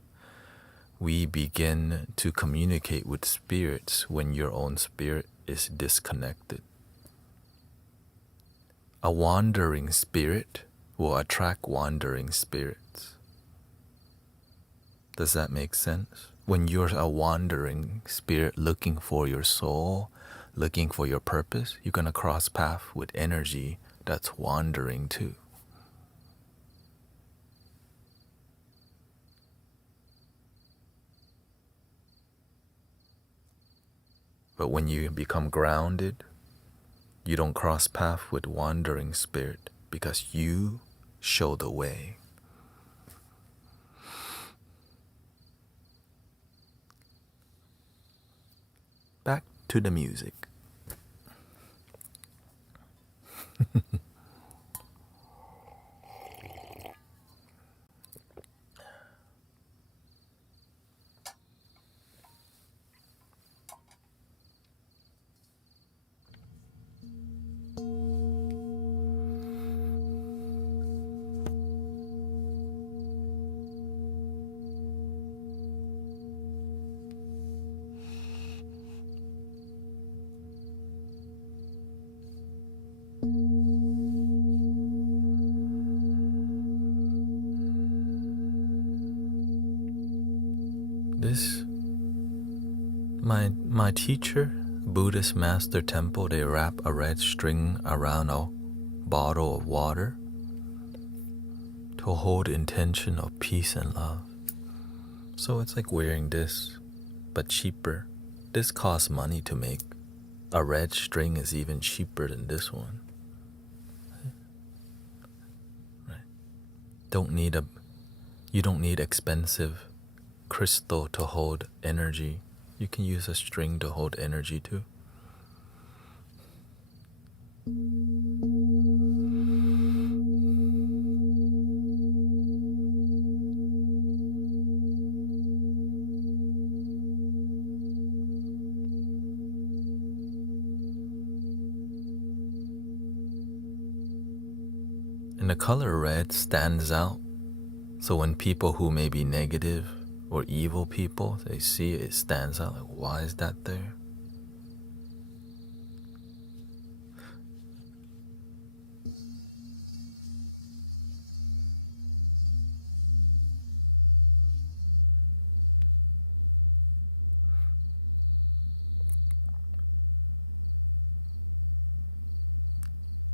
we begin to communicate with spirits when your own spirit is disconnected. A wandering spirit will attract wandering spirits. Does that make sense? When you're a wandering spirit looking for your soul, looking for your purpose, you're going to cross paths with energy that's wandering too. But when you become grounded, you don't cross paths with wandering spirit because you show the way. Back to the music. This, my teacher, Buddhist master temple, they wrap a red string around a bottle of water to hold intention of peace and love. So it's like wearing this, but cheaper. This costs money to make. A red string is even cheaper than this one. Right. You don't need expensive crystal to hold energy. You can use a string to hold energy too. And the color red stands out. So when people who may be negative or evil people, they see it, it stands out. Like, why is that there?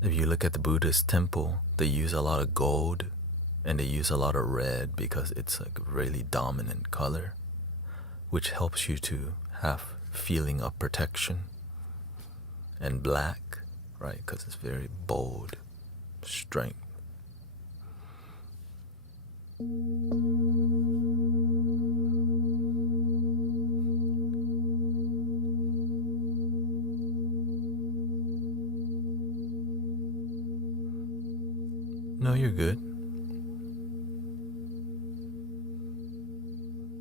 If you look at the Buddhist temple, they use a lot of gold and they use a lot of red because it's like a really dominant color, which helps you to have feeling of protection. And black, right, because it's very bold, strength. No, you're good.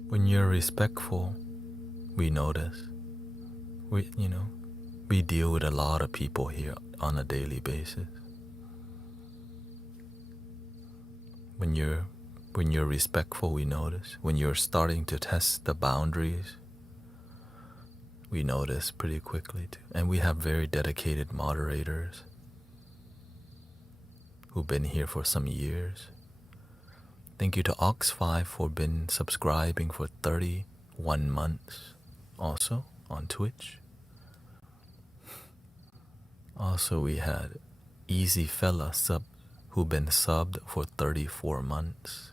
When you're respectful, we notice. We deal with a lot of people here on a daily basis. When you're respectful, we notice. When you're starting to test the boundaries, we notice pretty quickly too. And we have very dedicated moderators who've been here for some years. Thank you to Ox5 for been subscribing for 31 months. Also on Twitch. Also we had Easy Fella sub who been subbed for 34 months.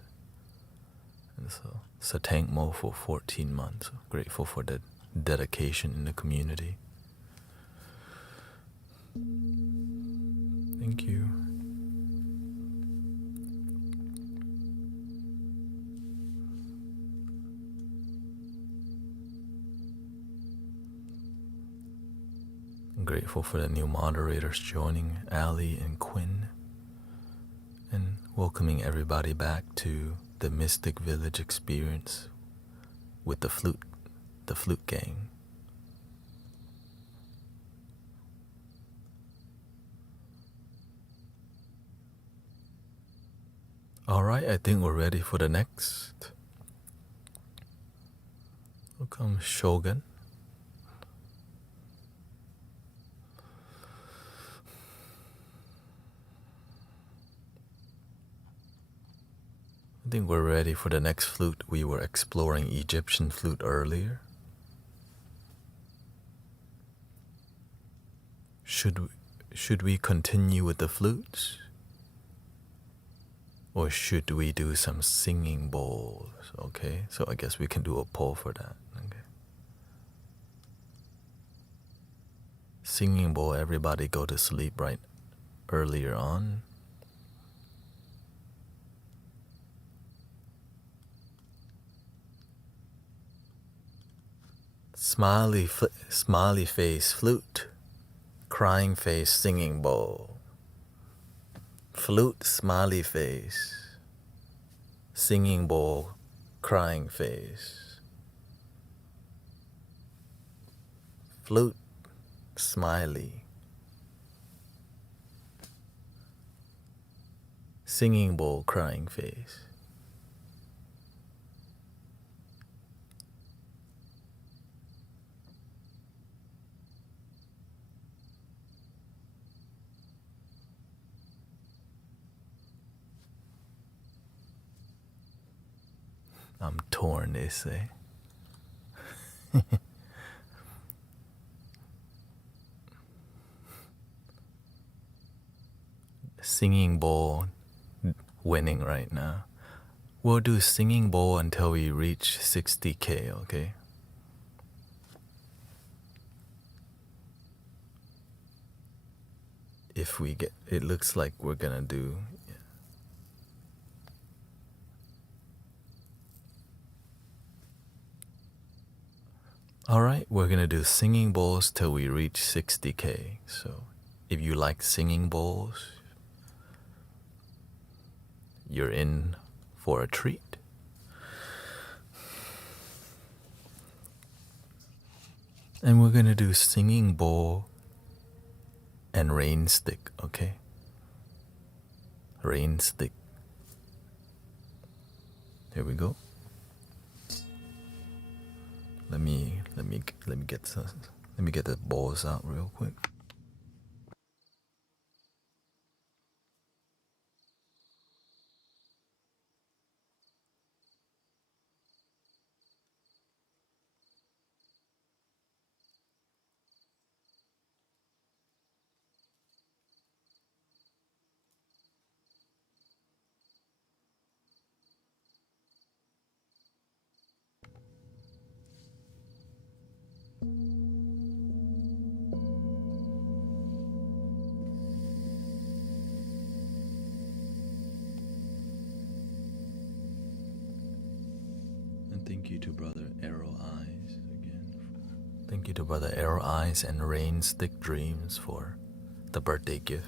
And so Satang Mo for 14 months. Grateful for the dedication in the community. Thank you. I'm grateful for the new moderators joining, Ali and Quinn, and welcoming everybody back to the Mystic Village experience with the Flute gang. Alright, I think we're ready for the next. Welcome, Shogun. I think we're ready for the next flute. We were exploring Egyptian flute earlier. Should we continue with the flutes? Or should we do some singing bowls? Okay, so I guess we can do a poll for that. Okay. Singing bowl, everybody go to sleep right earlier on. Smiley face flute, crying face singing bowl. Flute smiley face, singing bowl crying face. Flute smiley, singing bowl crying face. I'm torn, they say. Singing bowl winning right now. We'll do singing bowl until we reach 60K, okay? If we get, it looks like we're gonna do. Alright, we're gonna do singing bowls till we reach 60K. So if you like singing bowls, you're in for a treat. And we're gonna do singing bowl and rain stick, okay? Rain stick. Here we go. Let me get the balls out real quick. And thank you to Brother Arrow Eyes again. Thank you to Brother Arrow Eyes and Rain Stick Dreams for the birthday gift.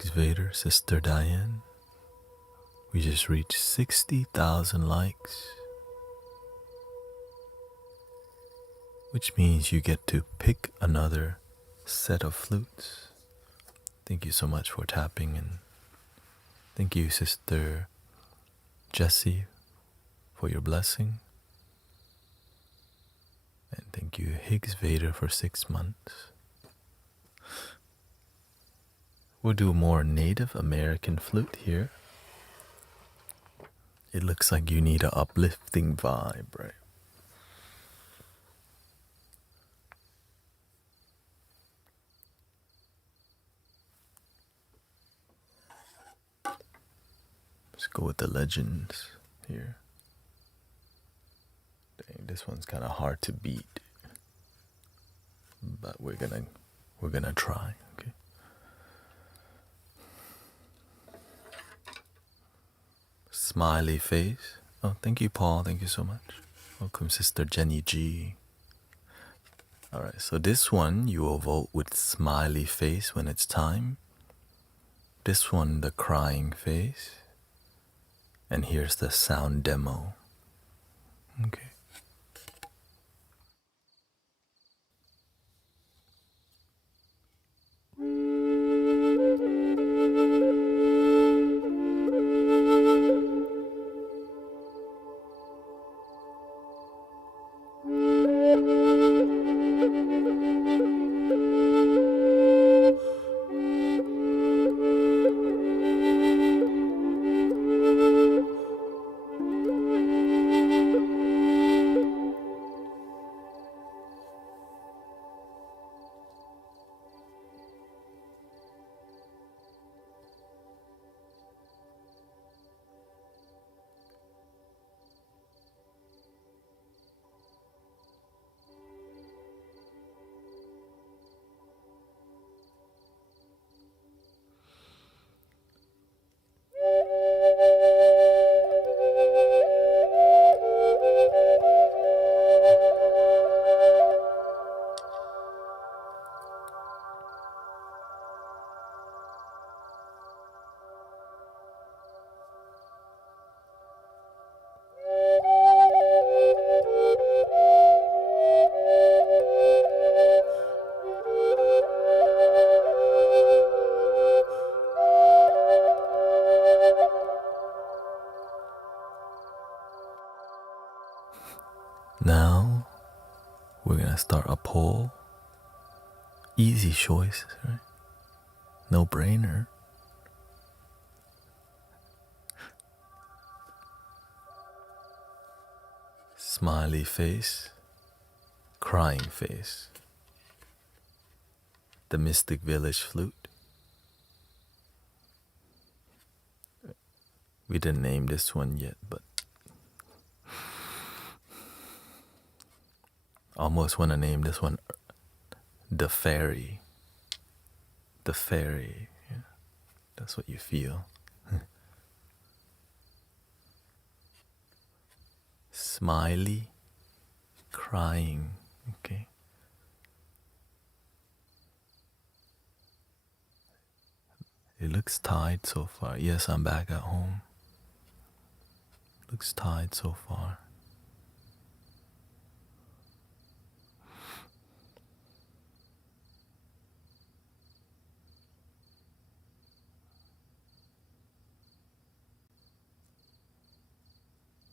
Higgs Vader, Sister Diane. We just reached 60,000 likes, which means you get to pick another set of flutes. Thank you so much for tapping, and thank you, Sister Jessie, for your blessing. And thank you, Higgs Vader, for 6 months. We'll do more Native American flute here. It looks like you need an uplifting vibe, right? Let's go with the legends here. Dang, this one's kind of hard to beat, but we're gonna try. Okay. Smiley face. Oh, thank you, Paul. Thank you so much. Welcome, Sister Jenny G. All right, so this one you will vote with smiley face when it's time. This one, the crying face. And here's the sound demo. Okay. Now we're gonna start a poll. Easy choice, right? No brainer. Smiley face, crying face. The Mystic Village flute. We didn't name this one yet, but almost want to name this one the Fairy. The Fairy. Yeah, that's what you feel. Smiley, crying. Okay. It looks tied so far. Yes, I'm back at home. Looks tied so far.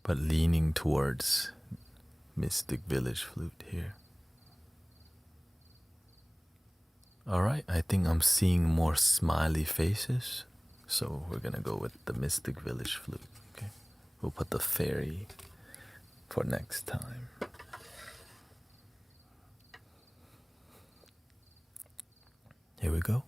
But leaning towards Mystic Village flute here. Alright, I think I'm seeing more smiley faces. So we're gonna go with the Mystic Village flute. Okay. We'll put the Fairy for next time. Here we go.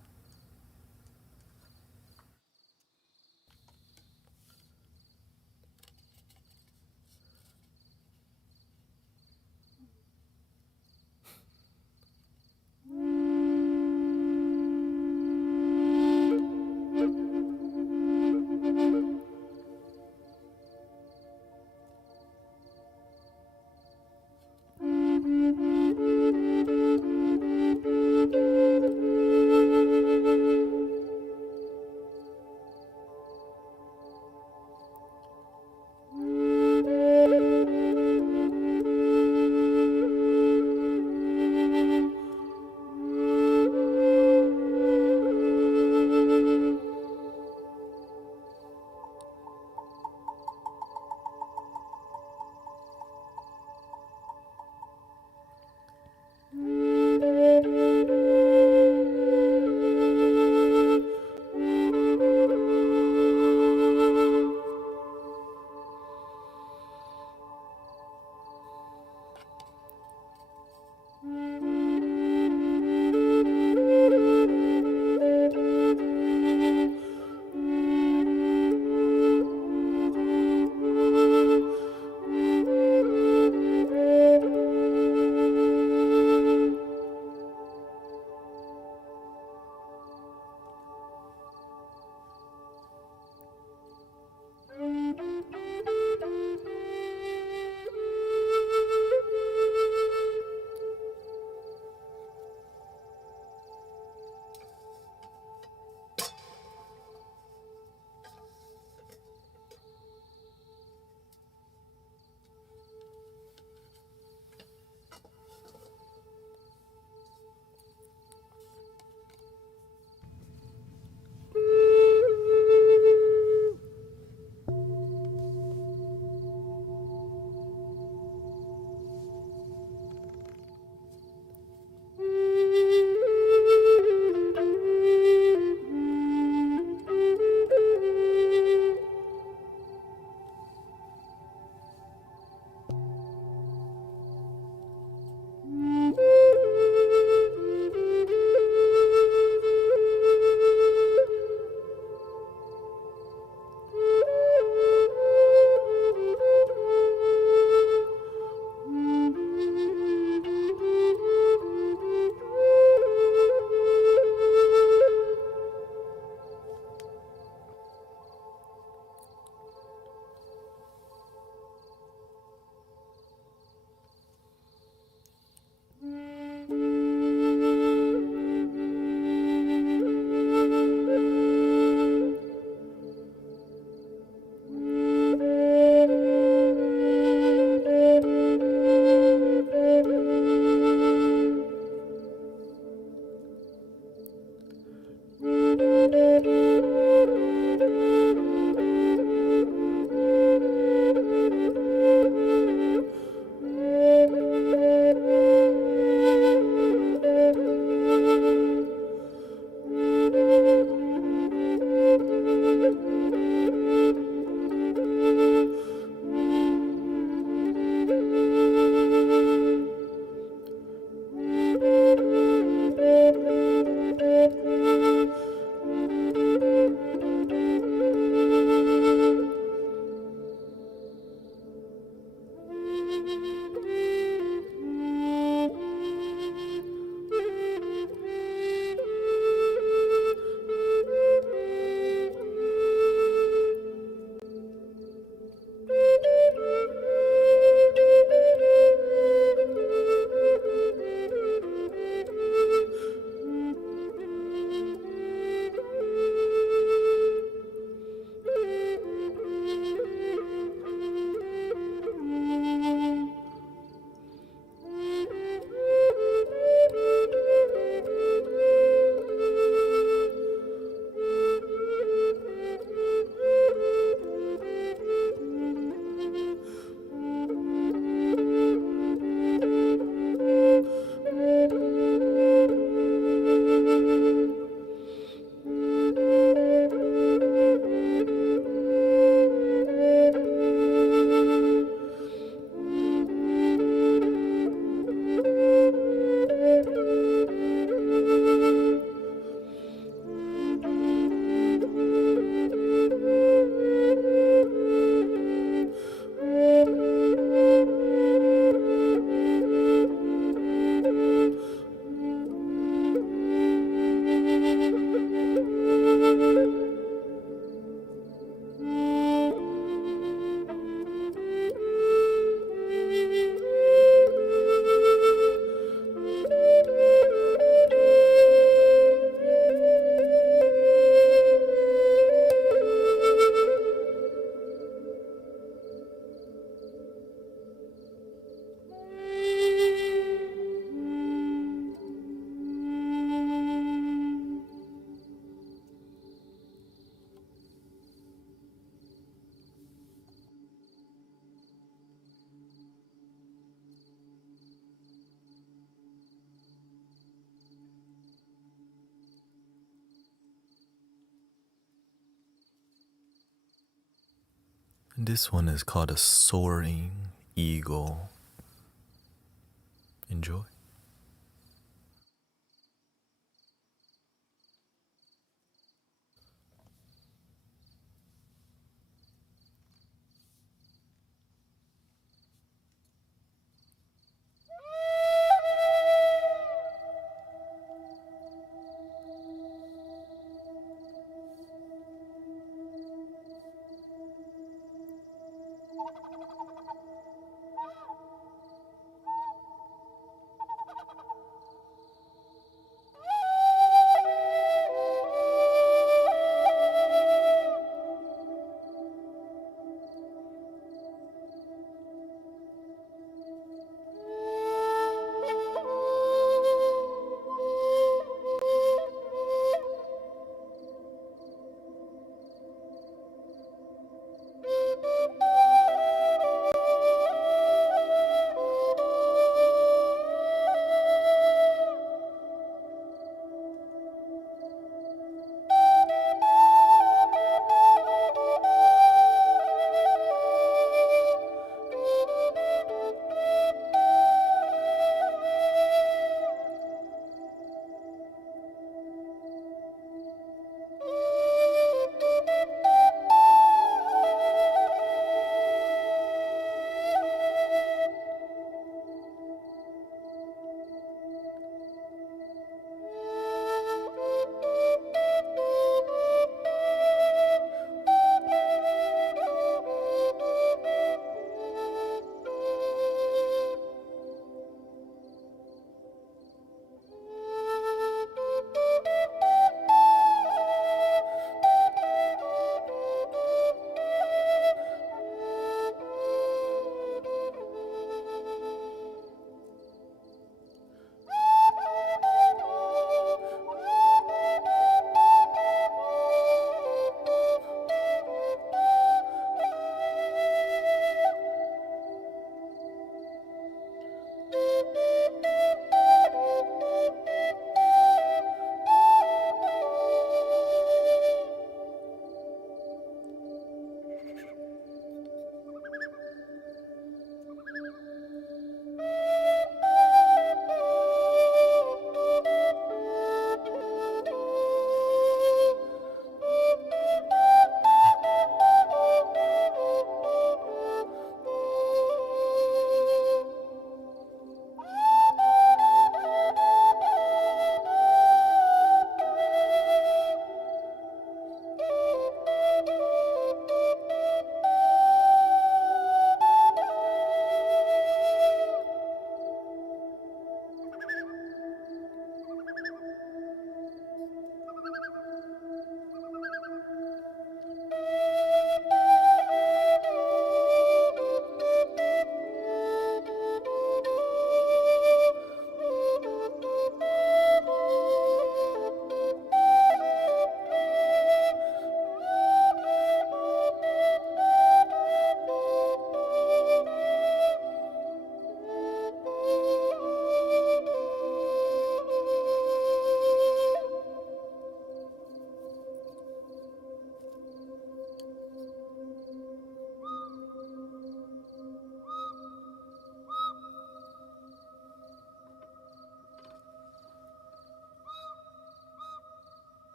This one is called a soaring eagle. Enjoy.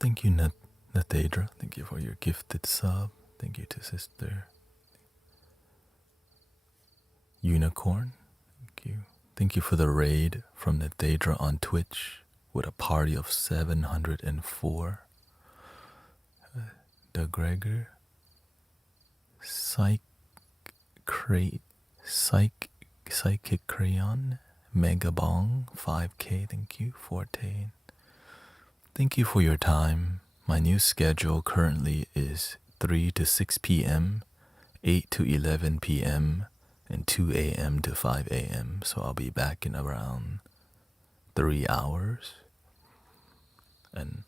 Thank you, Nathedra. Thank you for your gifted sub. Thank you to Sister Unicorn. Thank you. Thank you for the raid from Nathedra on Twitch with a party of 704. Doug Gregor. Psychic Crayon. Mega Bong. 5K. Thank you. Forte. Thank you for your time. My new schedule currently is 3 to 6 p.m., 8 to 11 p.m., and 2 a.m. to 5 a.m. So I'll be back in around 3 hours. And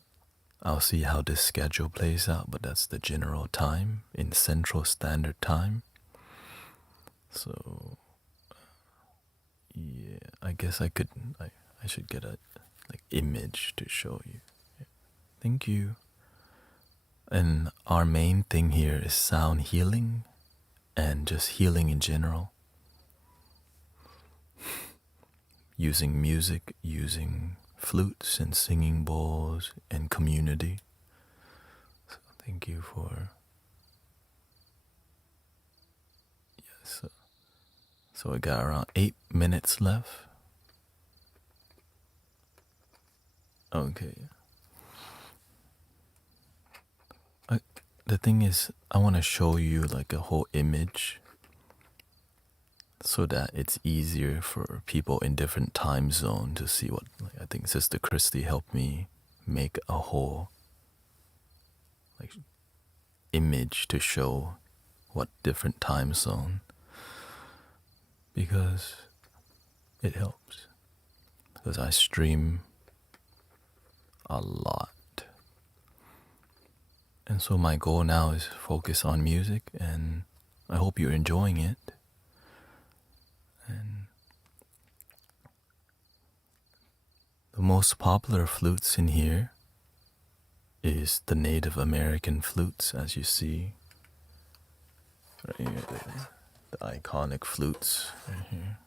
I'll see how this schedule plays out, but that's the general time in Central Standard Time. So, yeah, I guess I should get a image to show you. Yeah. Thank you. And our main thing here is sound healing and just healing in general. Using music, using flutes and singing bowls and community. So thank you for... Yes. So we got around 8 minutes left. Okay. The thing is, I want to show you like a whole image so that it's easier for people in different time zones to see what, I think Sister Christy helped me make a whole image to show what different time zone, because it helps, because I stream a lot. And so my goal now is focus on music, and I hope you're enjoying it. And the most popular flutes in here is the Native American flutes, as you see. Right here, the iconic flutes right here.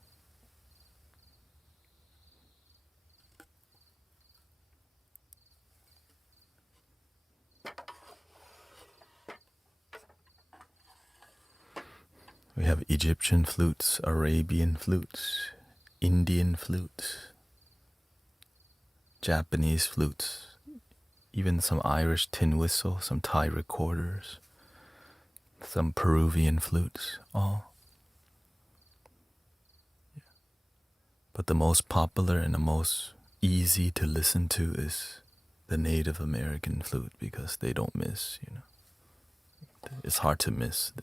We have Egyptian flutes, Arabian flutes, Indian flutes, Japanese flutes, even some Irish tin whistle, some Thai recorders, some Peruvian flutes, all. Yeah. But the most popular and the most easy to listen to is the Native American flute, because they don't miss, you know. It's hard to miss.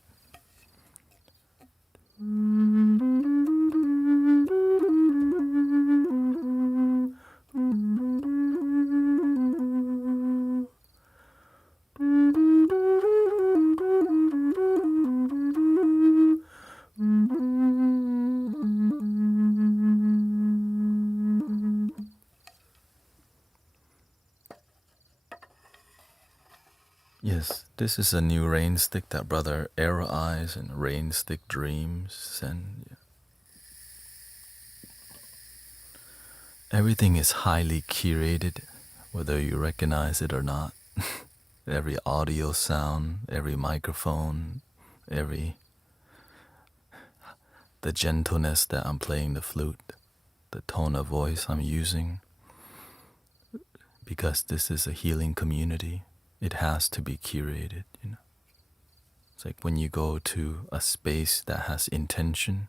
Yes, this is a new rain stick that Brother Arrow Eyes and Rain Stick Dreams send. Yeah. Everything is highly curated, whether you recognize it or not. Every audio sound, every microphone, the gentleness that I'm playing the flute, the tone of voice I'm using. Because this is a healing community, it has to be curated, you know. It's like when you go to a space that has intention,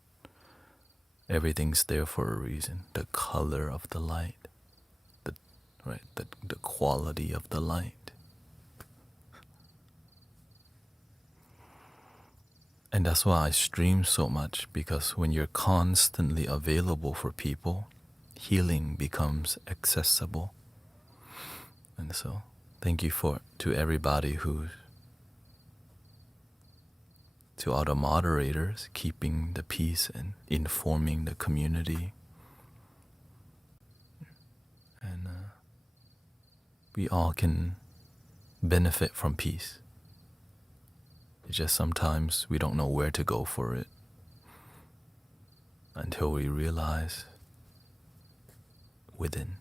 everything's there for a reason. The color of the light, the quality of the light. And that's why I stream so much, because when you're constantly available for people, healing becomes accessible. And so, thank you to everybody to all the moderators, keeping the peace and informing the community. And we all can benefit from peace. It's just sometimes we don't know where to go for it until we realize within.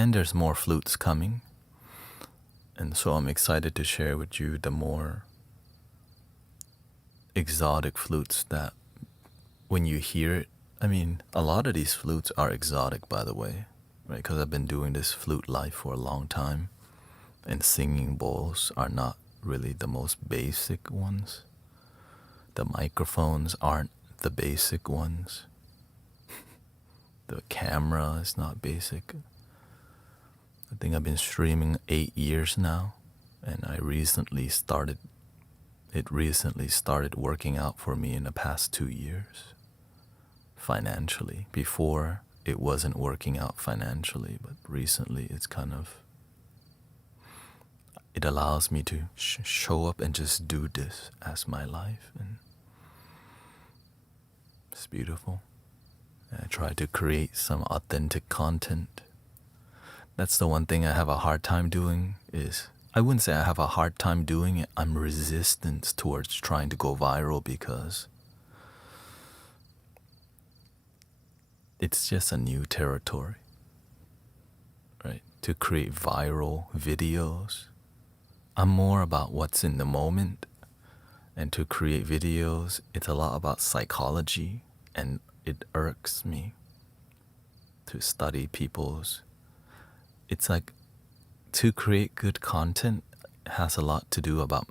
And there's more flutes coming. And so I'm excited to share with you the more exotic flutes that when you hear it, I mean, a lot of these flutes are exotic, by the way, right? Because I've been doing this flute life for a long time, and singing bowls are not really the most basic ones. The microphones aren't the basic ones. The camera is not basic. I think I've been streaming 8 years now, and it recently started working out for me in the past 2 years financially. Before, it wasn't working out financially, but recently it allows me to show up and just do this as my life, and it's beautiful. I try to create some authentic content. That's the one thing I have a hard time doing is, I wouldn't say I have a hard time doing it, I'm resistant towards trying to go viral because it's just a new territory, right? To create viral videos, I'm more about what's in the moment, and to create videos, it's a lot about psychology, and it irks me to study people's. It's like, to create good content has a lot to do about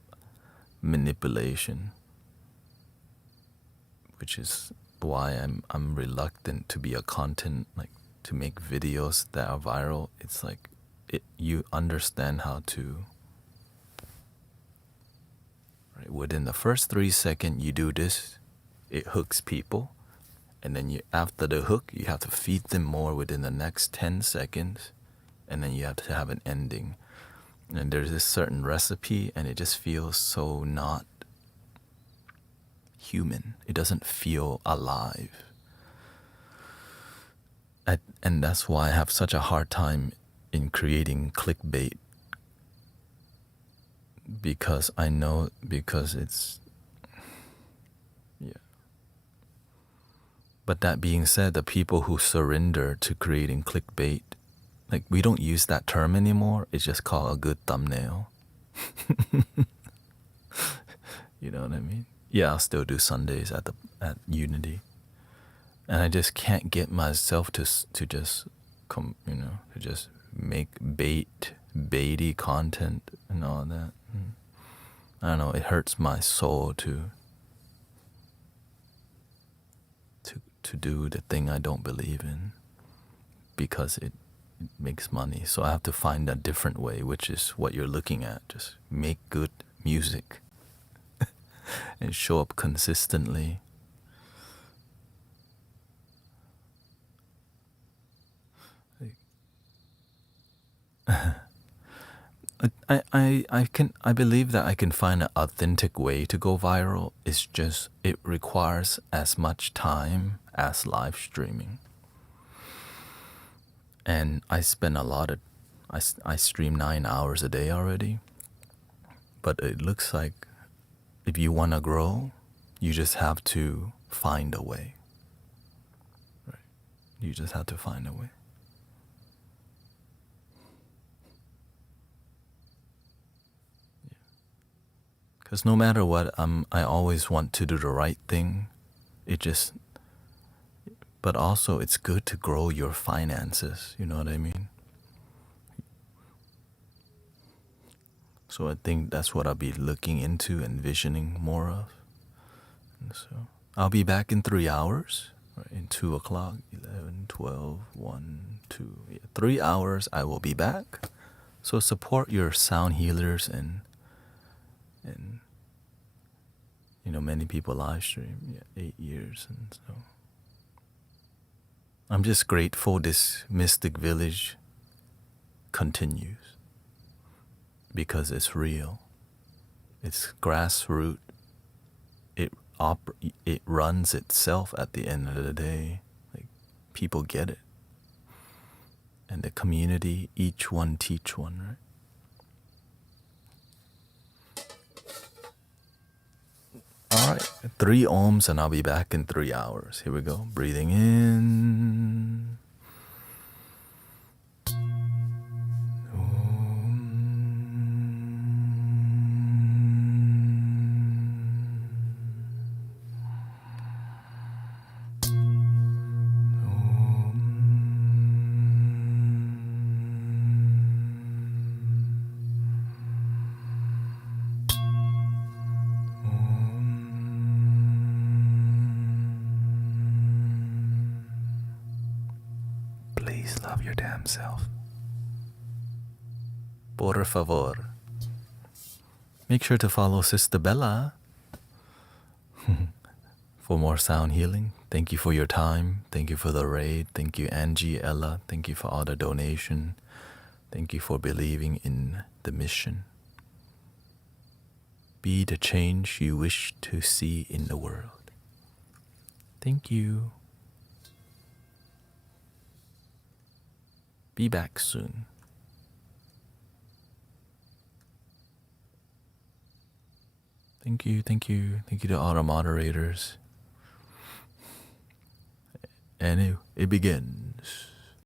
manipulation, which is why I'm reluctant to be a content, like to make videos that are viral. It's like you understand how to, right? Within the first 3 seconds you do this, it hooks people, and then after the hook you have to feed them more within the next 10 seconds, and then you have to have an ending. And there's this certain recipe, and it just feels so not human. It doesn't feel alive. And that's why I have such a hard time in creating clickbait, because it's, yeah. But that being said, the people who surrender to creating clickbait, like, we don't use that term anymore. It's just called a good thumbnail. You know what I mean? Yeah, I'll still do Sundays at Unity, and I just can't get myself to just to just make baity content and all that. I don't know. It hurts my soul to do the thing I don't believe in, because it makes money. So I have to find a different way, which is what you're looking at. Just make good music and show up consistently. I believe that I can find an authentic way to go viral. It's just, it requires as much time as live streaming. And I spend I stream 9 hours a day already. But it looks like if you want to grow, you just have to find a way. Right? You just have to find a way. Because no matter what, I always want to do the right thing. But also it's good to grow your finances, you know what I mean? So I think that's what I'll be looking into, envisioning more of. And so I'll be back in 3 hours, right? In 2 o'clock, 11, 12, 1, 2, 3 hours I will be back. So support your sound healers, and many people live stream, 8 years, and so I'm just grateful this Mystic Village continues, because it's real. It's grassroots. It runs itself at the end of the day. Like, people get it. And the community, each one teach one, right? All right, 3 ohms, and I'll be back in 3 hours. Here we go. Breathing in. Please love your damn self. Por favor. Make sure to follow Sister Bella for more sound healing. Thank you for your time. Thank you for the raid. Thank you, Angie, Ella. Thank you for all the donation. Thank you for believing in the mission. Be the change you wish to see in the world. Thank you. Be back soon. Thank you, thank you, thank you to all the moderators. And it begins.